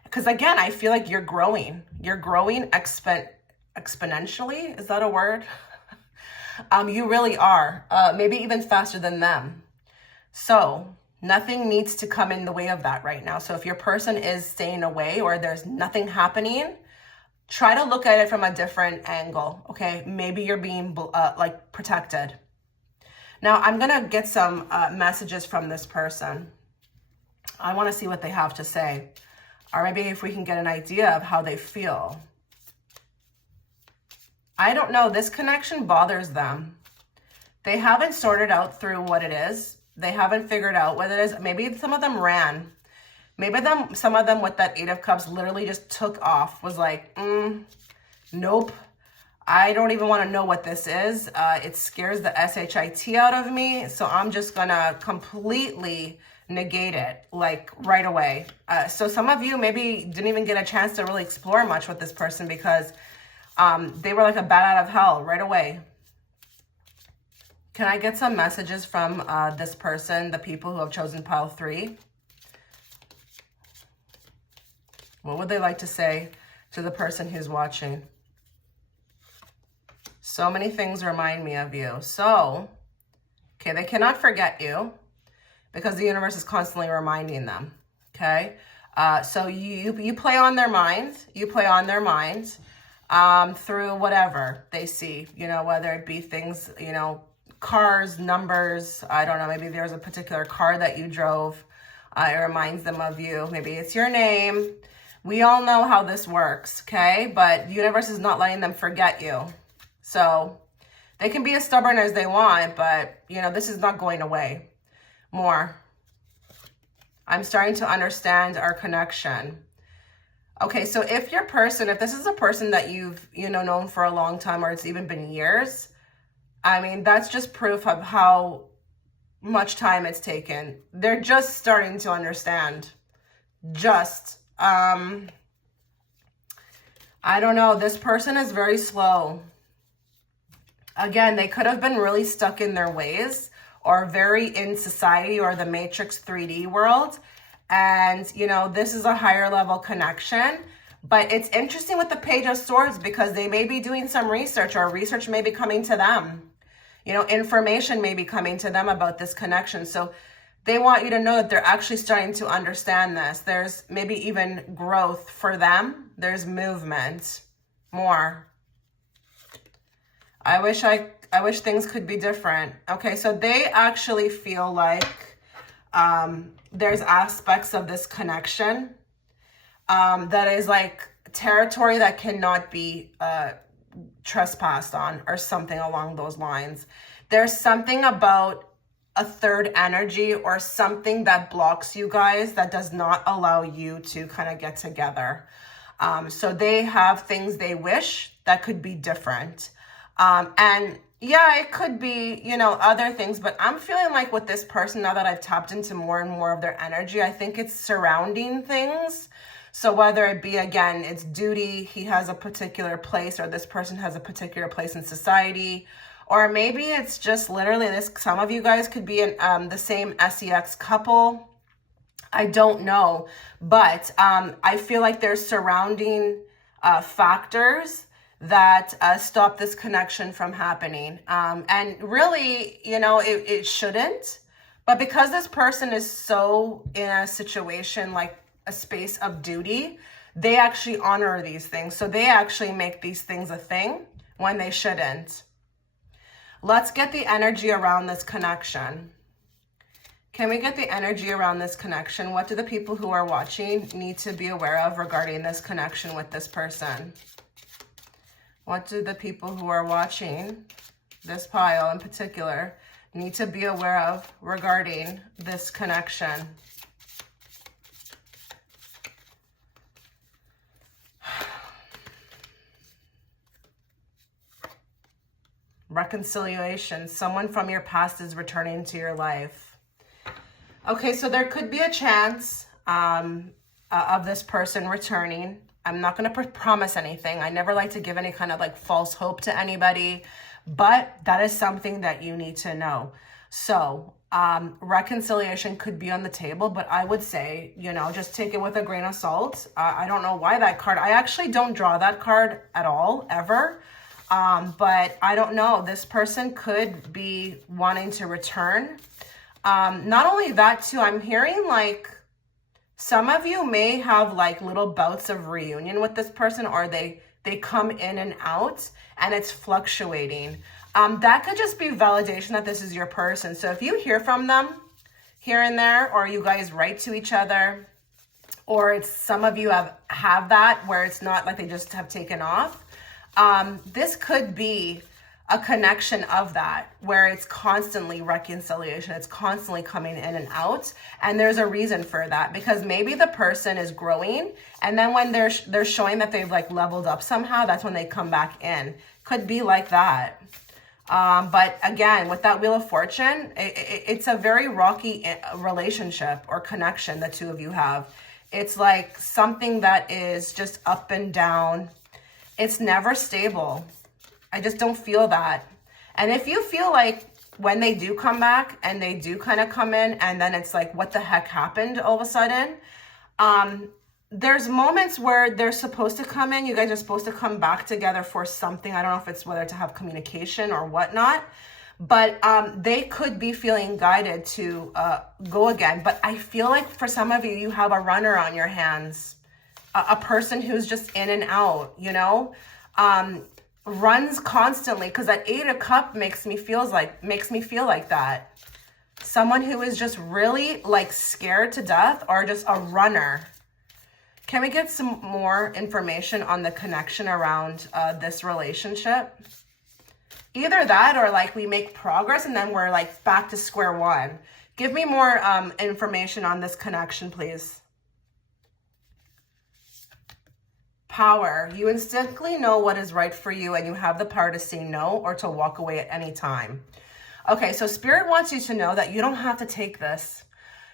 Because again, I feel like you're growing. You're growing exponentially. Is that a word? You really are. Maybe even faster than them. So nothing needs to come in the way of that right now. So if your person is staying away, or there's nothing happening, try to look at it from a different angle, okay? Maybe you're being like protected. Now, I'm going to get some messages from this person. I want to see what they have to say. Or maybe if we can get an idea of how they feel. I don't know. This connection bothers them. They haven't sorted out through what it is. They haven't figured out what it is. Maybe some of them ran. Maybe some of them with that Eight of Cups literally just took off, was like, nope. I don't even want to know what this is. It scares the shit out of me. So I'm just going to completely negate it, like right away. So some of you maybe didn't even get a chance to really explore much with this person because they were like a bat out of hell right away. Can I get some messages from this person, the people who have chosen pile 3? What would they like to say to the person who's watching? So many things remind me of you. So, okay, they cannot forget you because the universe is constantly reminding them, okay? So you play on their minds. You play on their minds through whatever they see, you know, whether it be things, you know, cars, numbers, I don't know, maybe there's a particular car that you drove. It reminds them of you. Maybe it's your name. We all know how this works, okay? But the universe is not letting them forget you. So they can be as stubborn as they want, but, you know, this is not going away. More. I'm starting to understand our connection. Okay, so if this is a person that you've, you know, known for a long time, or it's even been years, I mean, that's just proof of how much time it's taken. They're just starting to understand. I don't know. This person is very slow. Again, they could have been really stuck in their ways or very in society or the Matrix 3D world. And, you know, this is a higher level connection. But it's interesting with the Page of Swords because they may be doing some research, or research may be coming to them. You know, information may be coming to them about this connection. So they want you to know that they're actually starting to understand this. There's maybe even growth for them. There's movement. More. I wish things could be different. Okay, so they actually feel like there's aspects of this connection that is like territory that cannot be trespassed on, or something along those lines. There's something about a third energy or something that blocks you guys, that does not allow you to kind of get together. So they have things they wish that could be different. And yeah, it could be, you know, other things, but I'm feeling like with this person, now that I've tapped into more and more of their energy, I think it's surrounding things. So whether it be, again, it's duty, he has a particular place, or this person has a particular place in society, or maybe it's just literally this, some of you guys could be in the same sex couple. I don't know, but I feel like there's surrounding factors that stop this connection from happening. And really, you know, it shouldn't, but because this person is so in a situation like a space of duty, they actually honor these things. So they actually make these things a thing when they shouldn't. Let's get the energy around this connection. Can we get the energy around this connection? What do the people who are watching need to be aware of regarding this connection with this person? What do the people who are watching, this pile in particular, need to be aware of regarding this connection? Reconciliation. Someone from your past is returning to your life. Okay, so there could be a chance of this person returning. I'm not going to promise anything. I never like to give any kind of like false hope to anybody, but that is something that you need to know. So reconciliation could be on the table, but I would say, you know, just take it with a grain of salt. I don't know why that card, I actually don't draw that card at all, ever. But I don't know, this person could be wanting to return. Not only that too, I'm hearing like some of you may have like little bouts of reunion with this person, or they come in and out and it's fluctuating. That could just be validation that this is your person. So if you hear from them here and there, or you guys write to each other, or it's some of you have that where it's not like they just have taken off. This could be a connection of that, where it's constantly reconciliation, it's constantly coming in and out, and there's a reason for that, because maybe the person is growing, and then when they're showing that they've like leveled up somehow, that's when they come back in. Could be like that. But again, with that Wheel of Fortune, it's a very rocky relationship or connection the two of you have. It's like something that is just up and down. It's never stable. I just don't feel that. And if you feel like when they do come back and they do kind of come in and then it's like, what the heck happened all of a sudden? There's moments where they're supposed to come in. You guys are supposed to come back together for something. I don't know if it's whether to have communication or whatnot, but they could be feeling guided to go again. But I feel like for some of you, you have a runner on your hands, a person who's just in and out, you know? Runs constantly, because that 8 of Cups makes me feel like that. Someone who is just really like scared to death, or just a runner. Can we get some more information on the connection around this relationship? Either that, or like we make progress and then we're like back to square one. Give me more information on this connection, please. Power. You instinctively know what is right for you, and you have the power to say no or to walk away at any time. Okay, so Spirit wants you to know that you don't have to take this.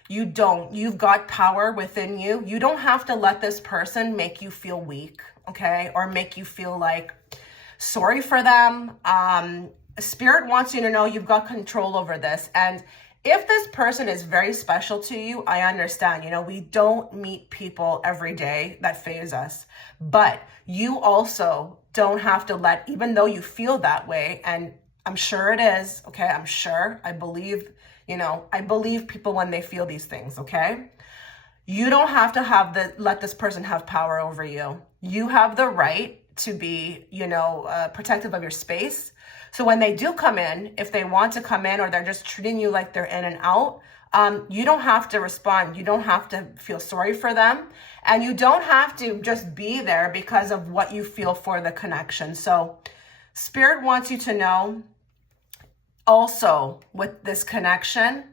You don't. You've got power within you. You don't have to let this person make you feel weak, okay? Or make you feel like sorry for them. Spirit wants you to know you've got control over this. And if this person is very special to you, I understand. You know, we don't meet people every day that faze us. But you also don't have to let, even though you feel that way, and I'm sure it is, okay? I'm sure. I believe, you know, I believe people when they feel these things, okay? You don't have to let this person have power over you. You have the right to be, you know, protective of your space. So when they do come in, if they want to come in or they're just treating you like they're in and out, you don't have to respond. You don't have to feel sorry for them. And you don't have to just be there because of what you feel for the connection. So Spirit wants you to know also with this connection,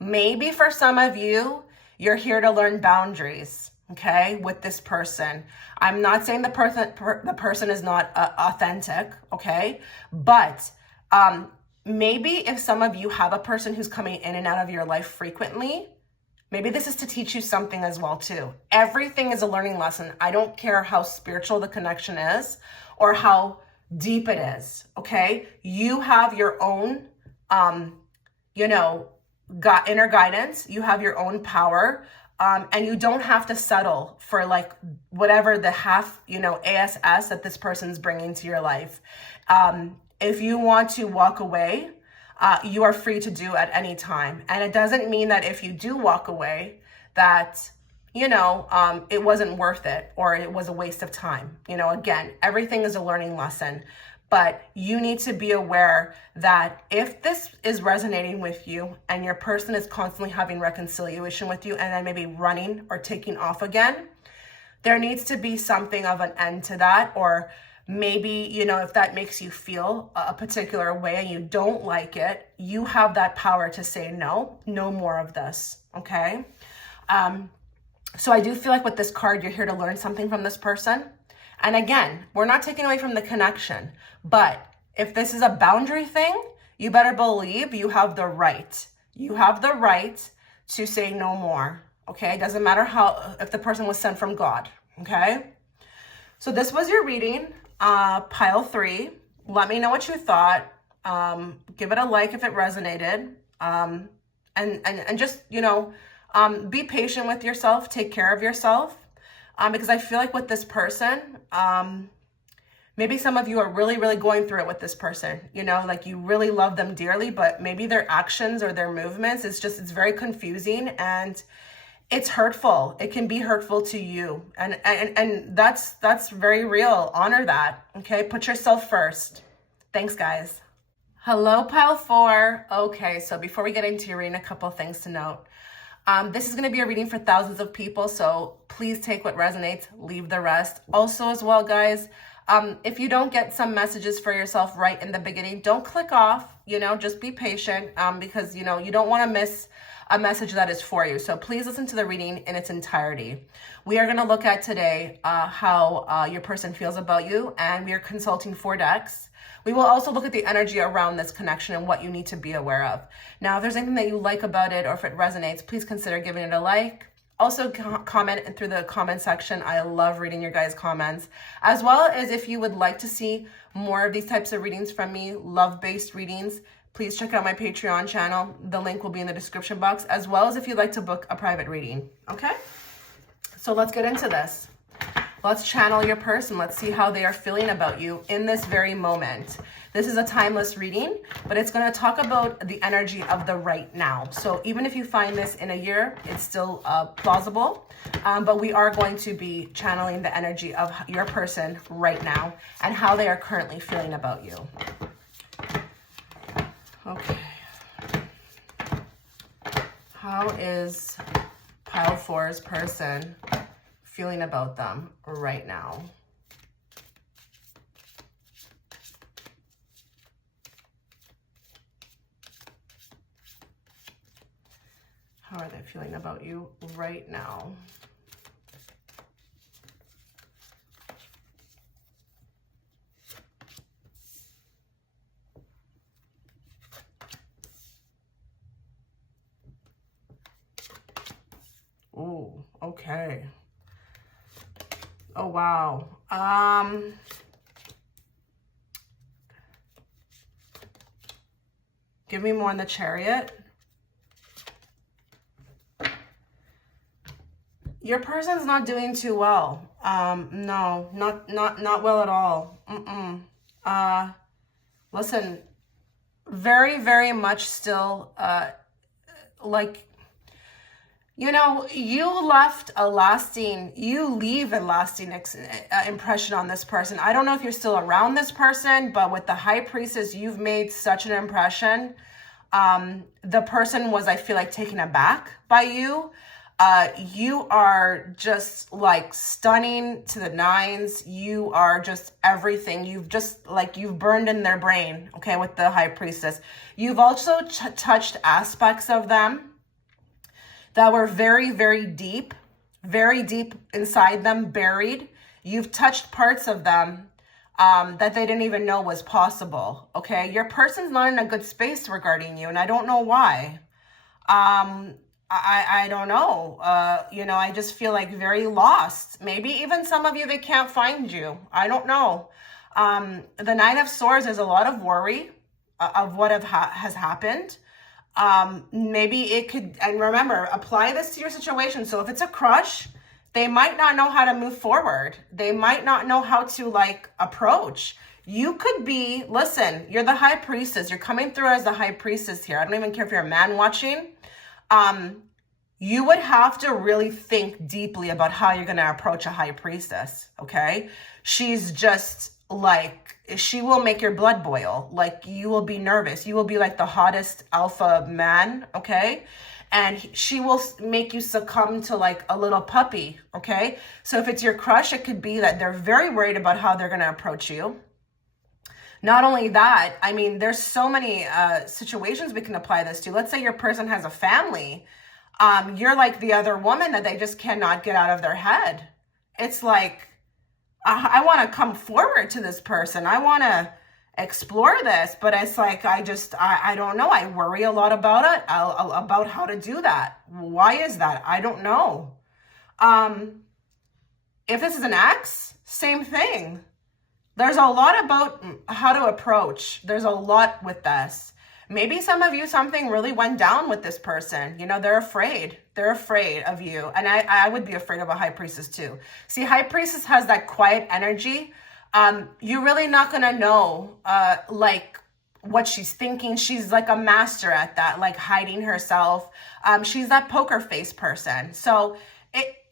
maybe for some of you, you're here to learn boundaries, okay, with this person. I'm not saying the person is not authentic, okay? But maybe if some of you have a person who's coming in and out of your life frequently, maybe this is to teach you something as well too. Everything is a learning lesson. I don't care how spiritual the connection is or how deep it is, okay? You have your own, you know, inner guidance. You have your own power. And you don't have to settle for like whatever the half, you know, ASS that this person's bringing to your life. If you want to walk away, you are free to do at any time. And it doesn't mean that if you do walk away that, you know, it wasn't worth it or it was a waste of time. You know, again, everything is a learning lesson. But you need to be aware that if this is resonating with you and your person is constantly having reconciliation with you and then maybe running or taking off again, there needs to be something of an end to that. Or maybe, you know, if that makes you feel a particular way and you don't like it, you have that power to say no more of this, okay? So I do feel like with this card, you're here to learn something from this person. And again, we're not taking away from the connection, but if this is a boundary thing, you better believe you have the right. You have the right to say no more, okay? It doesn't matter if the person was sent from God, okay? So this was your reading, pile 3. Let me know what you thought. Give it a like if it resonated. And just, you know, be patient with yourself. Take care of yourself. Because I feel like with this person, maybe some of you are really, really going through it with this person, you know, like you really love them dearly, but maybe their actions or their movements, it's very confusing and it's hurtful. It can be hurtful to you. And that's very real. Honor that. Okay. Put yourself first. Thanks, guys. Hello, pile 4. Okay. So before we get into your reading, a couple of things to note. This is going to be a reading for thousands of people, so please take what resonates, leave the rest. Also as well, guys, If you don't get some messages for yourself right in the beginning, don't click off, just be patient, because, you don't want to miss a message that is for you. So please listen to the reading in its entirety. We are going to look at today how your person feels about you, and we are consulting 4 decks. We will also look at the energy around this connection and what you need to be aware of. Now, if there's anything that you like about it or if it resonates, please consider giving it a like. Also, comment through the comment section. I love reading your guys' comments, as well as if you would like to see more of these types of readings from me, love-based readings, please check out my Patreon channel. The link will be in the description box, as well as if you'd like to book a private reading. Okay? So let's get into this. Let's channel your person. Let's see how they are feeling about you in this very moment. This is a timeless reading, but it's going to talk about the energy of the right now. So even if you find this in a year, it's still plausible. But we are going to be channeling the energy of your person right now and how they are currently feeling about you. Okay. How is pile 4's person feeling about them right now? How are they feeling about you right now? Ooh, okay. Oh, wow. Give me more on the Chariot. Your person's not doing too well. No, not well at all. Listen, very, very much still, like, you leave a lasting impression on this person. I don't know if you're still around this person, but with the High Priestess, you've made such an impression. The person was, I feel like, taken aback by you. You are just like stunning to the nines. You are just everything. You've burned in their brain, okay, with the High Priestess. You've also touched aspects of them that were very, very deep inside them, buried. You've touched parts of them that they didn't even know was possible, okay? Your person's not in a good space regarding you, and I don't know why. I don't know. I just feel like very lost. Maybe even some of you, they can't find you. I don't know. The Nine of Swords is a lot of worry of what has happened. Maybe it could, and remember, apply this to your situation. So if it's a crush, they might not know how to move forward. They might not know how to approach. You could be, listen, you're the High Priestess. You're coming through as the High Priestess here. I don't even care if you're a man watching. You would have to really think deeply about how you're going to approach a High Priestess. Okay. She's just she will make your blood boil. You will be nervous. You will be like the hottest alpha man. Okay. And she will make you succumb to a little puppy. Okay. So if it's your crush, it could be that they're very worried about how they're going to approach you. Not only that, I mean, there's so many situations we can apply this to. Let's say your person has a family. You're like the other woman that they just cannot get out of their head. It's like, I want to come forward to this person. I want to explore this, but it's like, I don't know. I worry a lot about it, about how to do that. Why is that? I don't know. If this is an ex, same thing. There's a lot about how to approach. There's a lot with this. Maybe some of you, something really went down with this person. They're afraid. They're afraid of you. And I would be afraid of a High Priestess too. See, High Priestess has that quiet energy. You're really not going to know, what she's thinking. She's like a master at that, hiding herself. She's that poker face person. So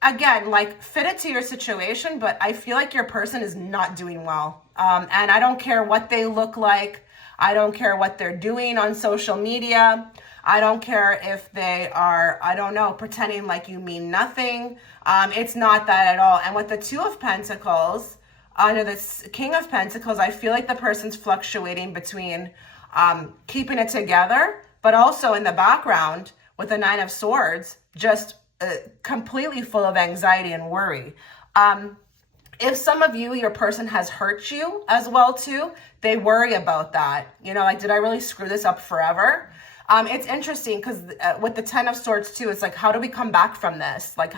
again, fit it to your situation, but I feel like your person is not doing well. And I don't care what they look like. I don't care what they're doing on social media. I don't care if they are, I don't know, pretending like you mean nothing. It's not that at all. And with the Two of Pentacles, Under the King of Pentacles, I feel like the person's fluctuating between keeping it together, but also in the background with the Nine of Swords, just completely full of anxiety and worry. If some of you, your person has hurt you as well too, they worry about that. You know, like, did I really screw this up forever? It's interesting because with the Ten of Swords too, it's like, how do we come back from this? Like,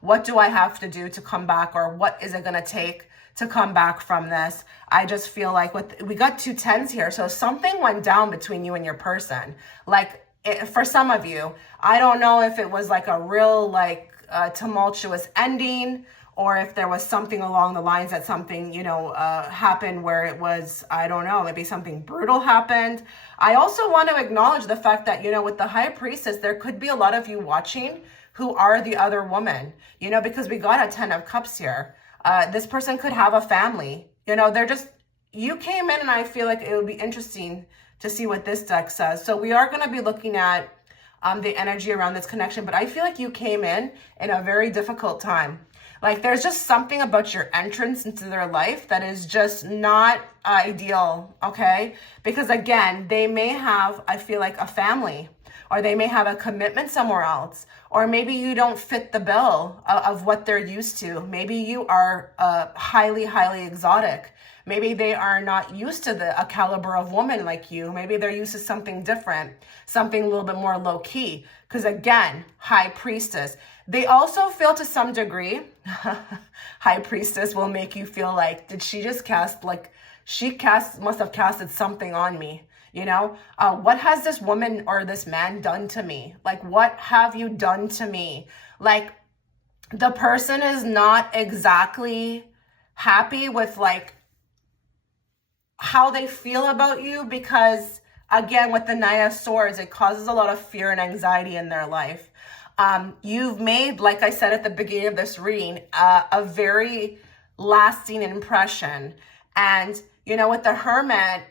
what do I have to do to come back, or what is it going to take to come back from this? I just feel like we got 2 tens here. So something went down between you and your person. Like, for some of you, I don't know if it was like a real tumultuous ending, or if there was something along the lines that something, happened where it was, I don't know, maybe something brutal happened. I also want to acknowledge the fact that, with the High Priestess, there could be a lot of you watching who are the other woman, because we got a 10 of Cups here. This person could have a family, you came in, and I feel like it would be interesting to see what this deck says. So we are going to be looking at the energy around this connection, but I feel like you came in a very difficult time. Like, there's just something about your entrance into their life that is just not ideal, okay? Because again, they may have, I feel like, a family, or they may have a commitment somewhere else, or maybe you don't fit the bill of what they're used to. Maybe you are highly, highly exotic. Maybe they are not used to a caliber of woman like you. Maybe they're used to something different, something a little bit more low key. Because again, High Priestess. They also feel to some degree, High Priestess will make you feel like, did she just must have casted something on me. What has this woman or this man done to me? Like, what have you done to me? Like, the person is not exactly happy with how they feel about you, because again, with the Nine of Swords, it causes a lot of fear and anxiety in their life. You've made, like I said at the beginning of this reading, a very lasting impression. And, with the Hermit,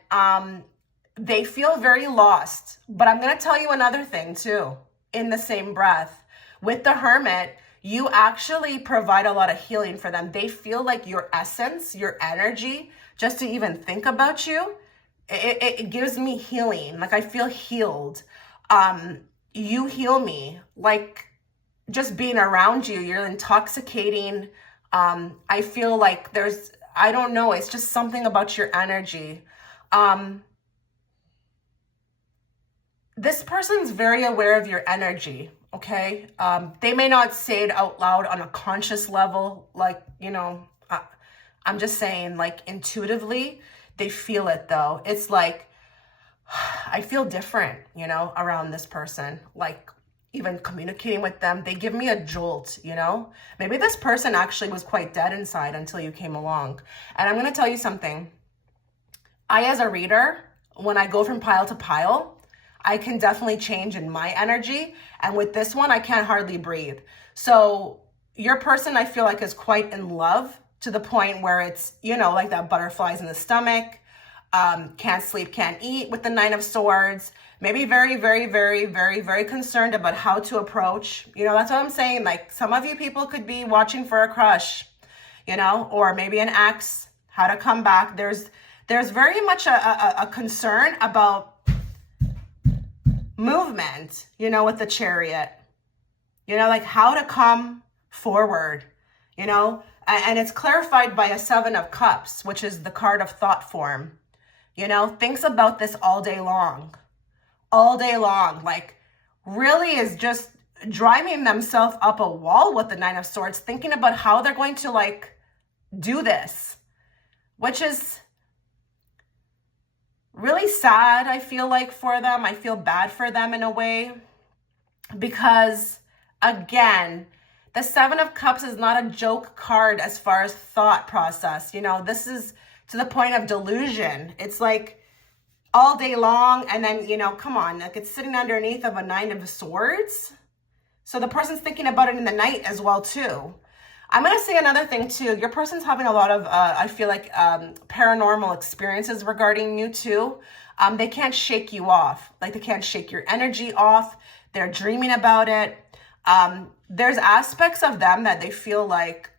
they feel very lost. But I'm going to tell you another thing too, in the same breath. With the Hermit, you actually provide a lot of healing for them. They feel like your essence, your energy, just to even think about you, it gives me healing. Like, I feel healed. You heal me. Like, just being around you, you're intoxicating. I feel like I don't know, it's just something about your energy. This person's very aware of your energy, okay? They may not say it out loud on a conscious level, I'm just saying, intuitively, they feel it though. It's like, I feel different, around this person. Like, even communicating with them, they give me a jolt, Maybe this person actually was quite dead inside until you came along. And I'm going to tell you something. As a reader, when I go from pile to pile, I can definitely change in my energy. And with this one, I can't hardly breathe. So your person, I feel like, is quite in love to the point where it's, like that butterflies in the stomach. Can't sleep, can't eat with the Nine of Swords. Maybe very, very, very, very, very concerned about how to approach. That's what I'm saying. Like, some of you people could be watching for a crush, or maybe an ex, how to come back. There's very much a concern about movement, with the Chariot, like how to come forward, and it's clarified by a 7 of Cups, which is the card of thought form. Thinks about this all day long, like really is just driving themselves up a wall with the Nine of Swords, thinking about how they're going to do this, which is really sad, I feel like, for them. I feel bad for them in a way, because again, the 7 of Cups is not a joke card as far as thought process. This is to the point of delusion. It's like all day long, and then, come on, like, it's sitting underneath of a 9 of Swords. So the person's thinking about it in the night as well too. I'm going to say another thing too. Your person's having a lot of, I feel like, paranormal experiences regarding you too. They can't shake you off. Like, they can't shake your energy off. They're dreaming about it. There's aspects of them that they feel like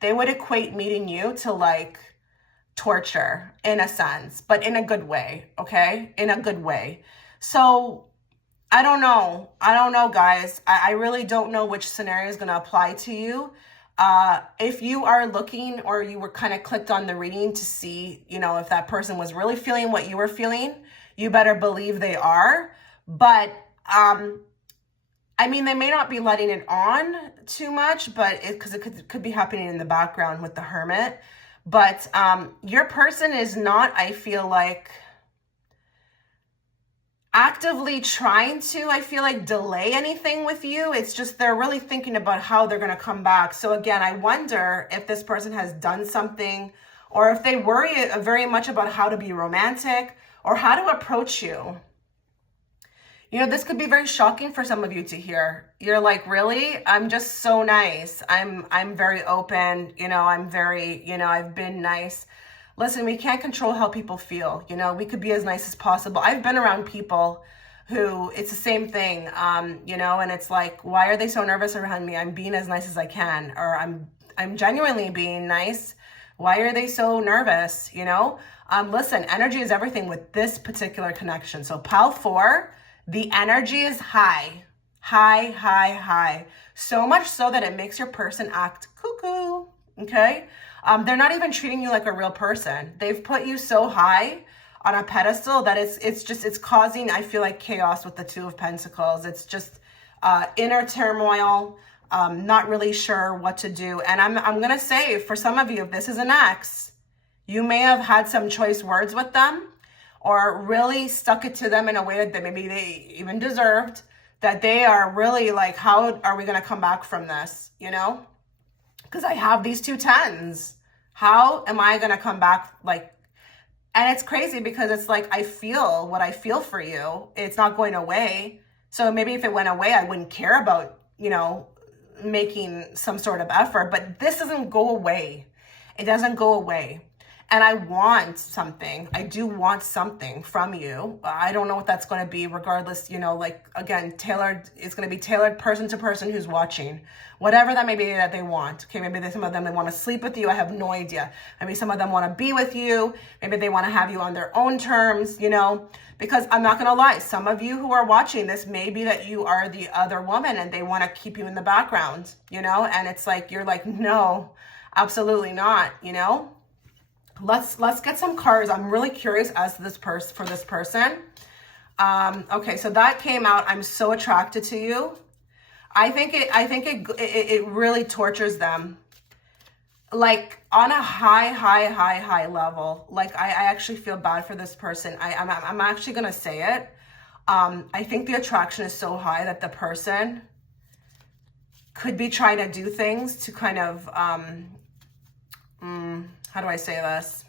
they would equate meeting you to like torture in a sense, but in a good way, okay? In a good way. So I don't know. I don't know, guys. I really don't know which scenario is going to apply to you. If you are looking or you were kind of clicked on the reading to see, you know, if that person was really feeling what you were feeling, you better believe they are. But, I mean, they may not be letting it on too much, but because it could be happening in the background with the Hermit. But your person is not, I feel like, actively trying to, I feel like, delay anything with you. It's just they're really thinking about how they're going to come back. So again, I wonder if this person has done something, or if they worry very much about how to be romantic or how to approach you. You know, this could be very shocking for some of you to hear. You're like, really? I'm just so nice. I'm very open. You know, I'm very, you know, I've been nice. Listen, we can't control how people feel. You know, we could be as nice as possible. I've been around people who it's the same thing, you know, and it's like, why are they so nervous around me? I'm being as nice as I can, or I'm genuinely being nice. Why are they so nervous? You know, listen, energy is everything with this particular connection. So pile 4, the energy is high, high, high, high. So much so that it makes your person act cuckoo. Okay. They're not even treating you like a real person. They've put you so high on a pedestal that it's causing, I feel like, chaos with the 2 of Pentacles. It's just inner turmoil, not really sure what to do. And I'm going to say, for some of you, if this is an ex, you may have had some choice words with them, or really stuck it to them in a way that maybe they even deserved, that they are really like, how are we going to come back from this, you know? Because I have these 2 tens. How am I going to come back? Like, and it's crazy because it's like, I feel what I feel for you. It's not going away. So maybe if it went away, I wouldn't care about, you know, making some sort of effort. But this doesn't go away. It doesn't go away. And I want something. I do want something from you. I don't know what that's going to be, regardless, you know, like, again, tailored, it's going to be tailored person to person who's watching. Whatever that may be that they want. Okay, maybe some of them, they want to sleep with you. I have no idea. Maybe some of them want to be with you. Maybe they want to have you on their own terms, you know, because I'm not going to lie. Some of you who are watching this, may be that you are the other woman and they want to keep you in the background, you know, and it's like, you're like, no, absolutely not, you know. Let's get some cards. I'm really curious as to this person. Okay, so that came out. I'm so attracted to you. I think it really tortures them, like on a high level. Like I actually feel bad for this person. I'm actually gonna say it. I think the attraction is so high that the person could be trying to do things to kind of how do I say this,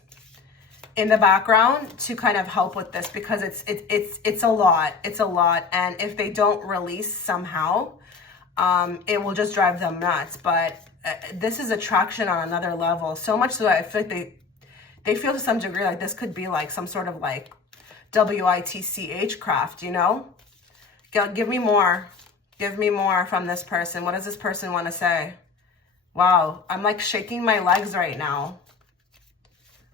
in the background to kind of help with this, because it's a lot. It's a lot. And if they don't release somehow, it will just drive them nuts. But this is attraction on another level. So much so that I feel like they feel to some degree like this could be like some sort of like WITCH craft, you know? Give me more. Give me more from this person. What does this person want to say? Wow, I'm like shaking my legs right now.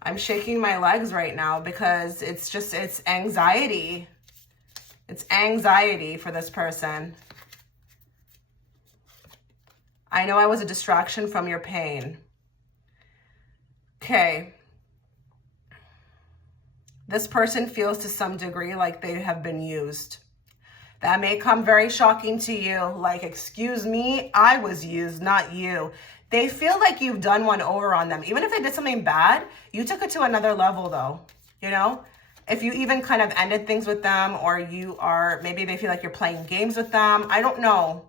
I'm shaking my legs right now because it's anxiety. It's anxiety for this person. I know I was a distraction from your pain. Okay. This person feels to some degree like they have been used. That may come very shocking to you. Like, excuse me, I was used, not you. They feel like you've done one over on them. Even if they did something bad, you took it to another level though, you know? If you even kind of ended things with them, or you are, maybe they feel like you're playing games with them. I don't know.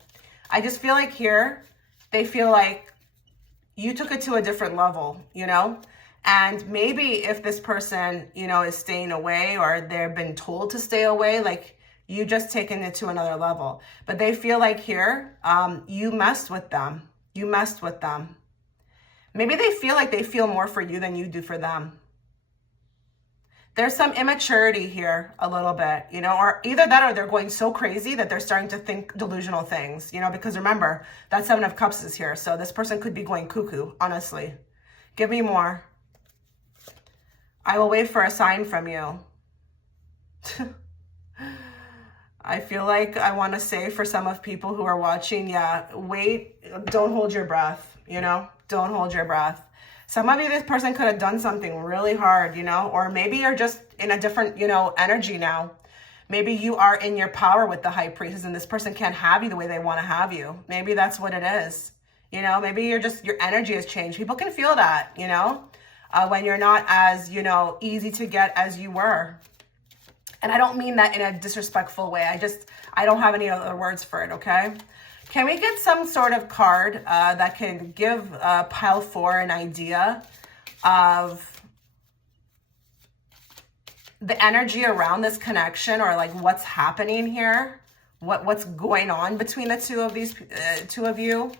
I just feel like here, they feel like you took it to a different level, you know? And maybe if this person, you know, is staying away, or they've been told to stay away, like, you just taken it to another level. But they feel like here, you messed with them. You messed with them. Maybe they feel like they feel more for you than you do for them. There's some immaturity here a little bit, you know, or either that or they're going so crazy that they're starting to think delusional things, you know, because remember, that Seven of Cups is here. So this person could be going cuckoo, honestly. Give me more. I will wait for a sign from you. I feel like I want to say for some of people who are watching, yeah, wait, don't hold your breath, you know, don't hold your breath. Some of you, this person could have done something really hard, you know, or maybe you're just in a different, you know, energy now. Maybe you are in your power with the High Priestess and this person can't have you the way they want to have you. Maybe that's what it is. You know, maybe you're just, your energy has changed. People can feel that, you know, when you're not as, you know, easy to get as you were. And I don't mean that in a disrespectful way. I don't have any other words for it, okay? Can we get some sort of card that can give pile 4 an idea of the energy around this connection, or like what's happening here? What's going on between the two of you?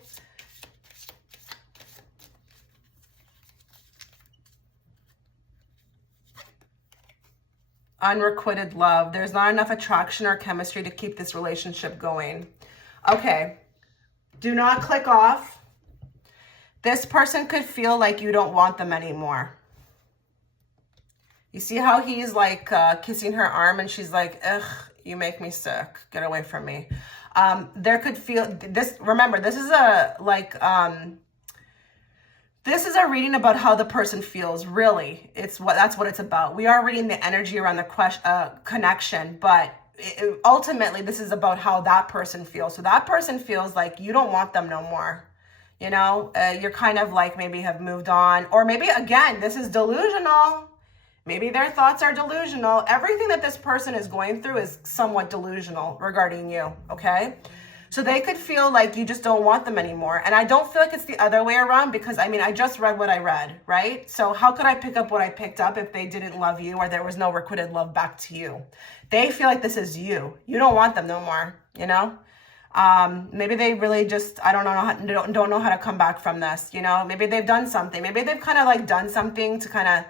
Unrequited love. There's not enough attraction or chemistry to keep this relationship going. Okay. Do not click off. This person could feel like you don't want them anymore. You see how he's like kissing her arm and she's like, ugh, you make me sick. Get away from me. There could feel this. Remember, this is a this is a reading about how the person feels, really. That's what it's about. We are reading the energy around the connection, but ultimately this is about how that person feels. So that person feels like you don't want them no more. You know, you're kind of like maybe have moved on, or maybe again, this is delusional. Maybe their thoughts are delusional. Everything that this person is going through is somewhat delusional regarding you, okay? So they could feel like you just don't want them anymore. And I don't feel like it's the other way around, because I mean, I just read what I read, right? So how could I pick up what I picked up if they didn't love you or there was no requited love back to you? They feel like this is you. You don't want them no more, you know? Maybe they really just, I don't know how to come back from this, you know? Maybe they've done something. Maybe they've kind of like done something to kind of,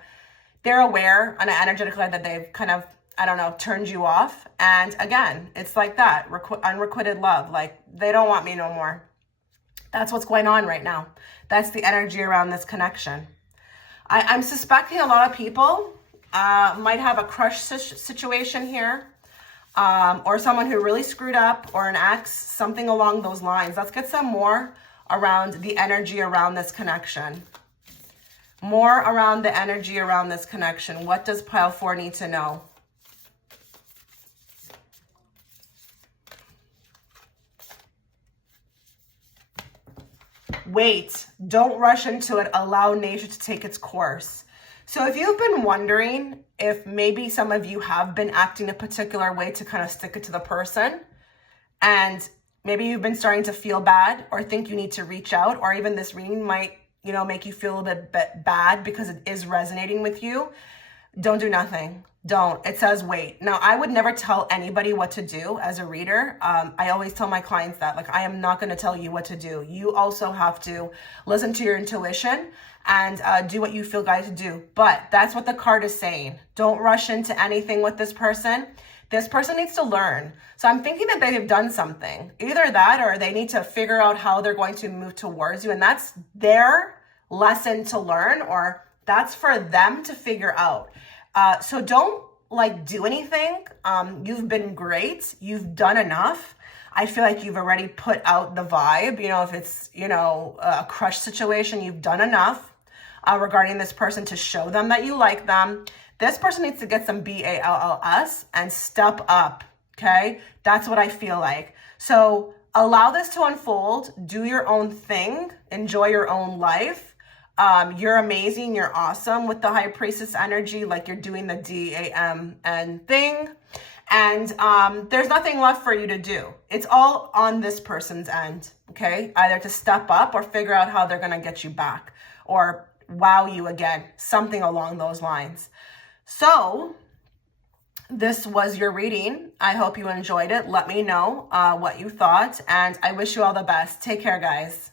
they're aware on an energetic level that they've kind of, I don't know, turned you off. And again, it's like that, unrequited love. Like, they don't want me no more. That's what's going on right now. That's the energy around this connection. I'm suspecting a lot of people might have a crush situation here, or someone who really screwed up, or an ex, something along those lines. Let's get some more around the energy around this connection. More around the energy around this connection. What does pile 4 need to know? Wait, don't rush into it. Allow nature to take its course. So if you've been wondering if maybe some of you have been acting a particular way to kind of stick it to the person, and maybe you've been starting to feel bad or think you need to reach out, or even this reading might, you know, make you feel a bit bad because it is resonating with you, don't do nothing. Don't. It says wait. Now, I would never tell anybody what to do as a reader. I always tell my clients that, like, I am not going to tell you what to do. You also have to listen to your intuition and do what you feel guided to do. But that's what the card is saying. Don't rush into anything with this person. This person needs to learn. So I'm thinking that they've done something. Either that, or they need to figure out how they're going to move towards you. And that's their lesson to learn, or that's for them to figure out. So don't like do anything. You've been great. You've done enough. I feel like you've already put out the vibe. You know, if it's, you know, a crush situation, you've done enough regarding this person to show them that you like them. This person needs to get some BALLS and step up. Okay. That's what I feel like. So allow this to unfold. Do your own thing. Enjoy your own life. You're amazing. You're awesome with the High Priestess energy. Like, you're doing the DAMN thing. And there's nothing left for you to do. It's all on this person's end. Okay. Either to step up or figure out how they're going to get you back or wow you again. Something along those lines. So this was your reading. I hope you enjoyed it. Let me know what you thought. And I wish you all the best. Take care, guys.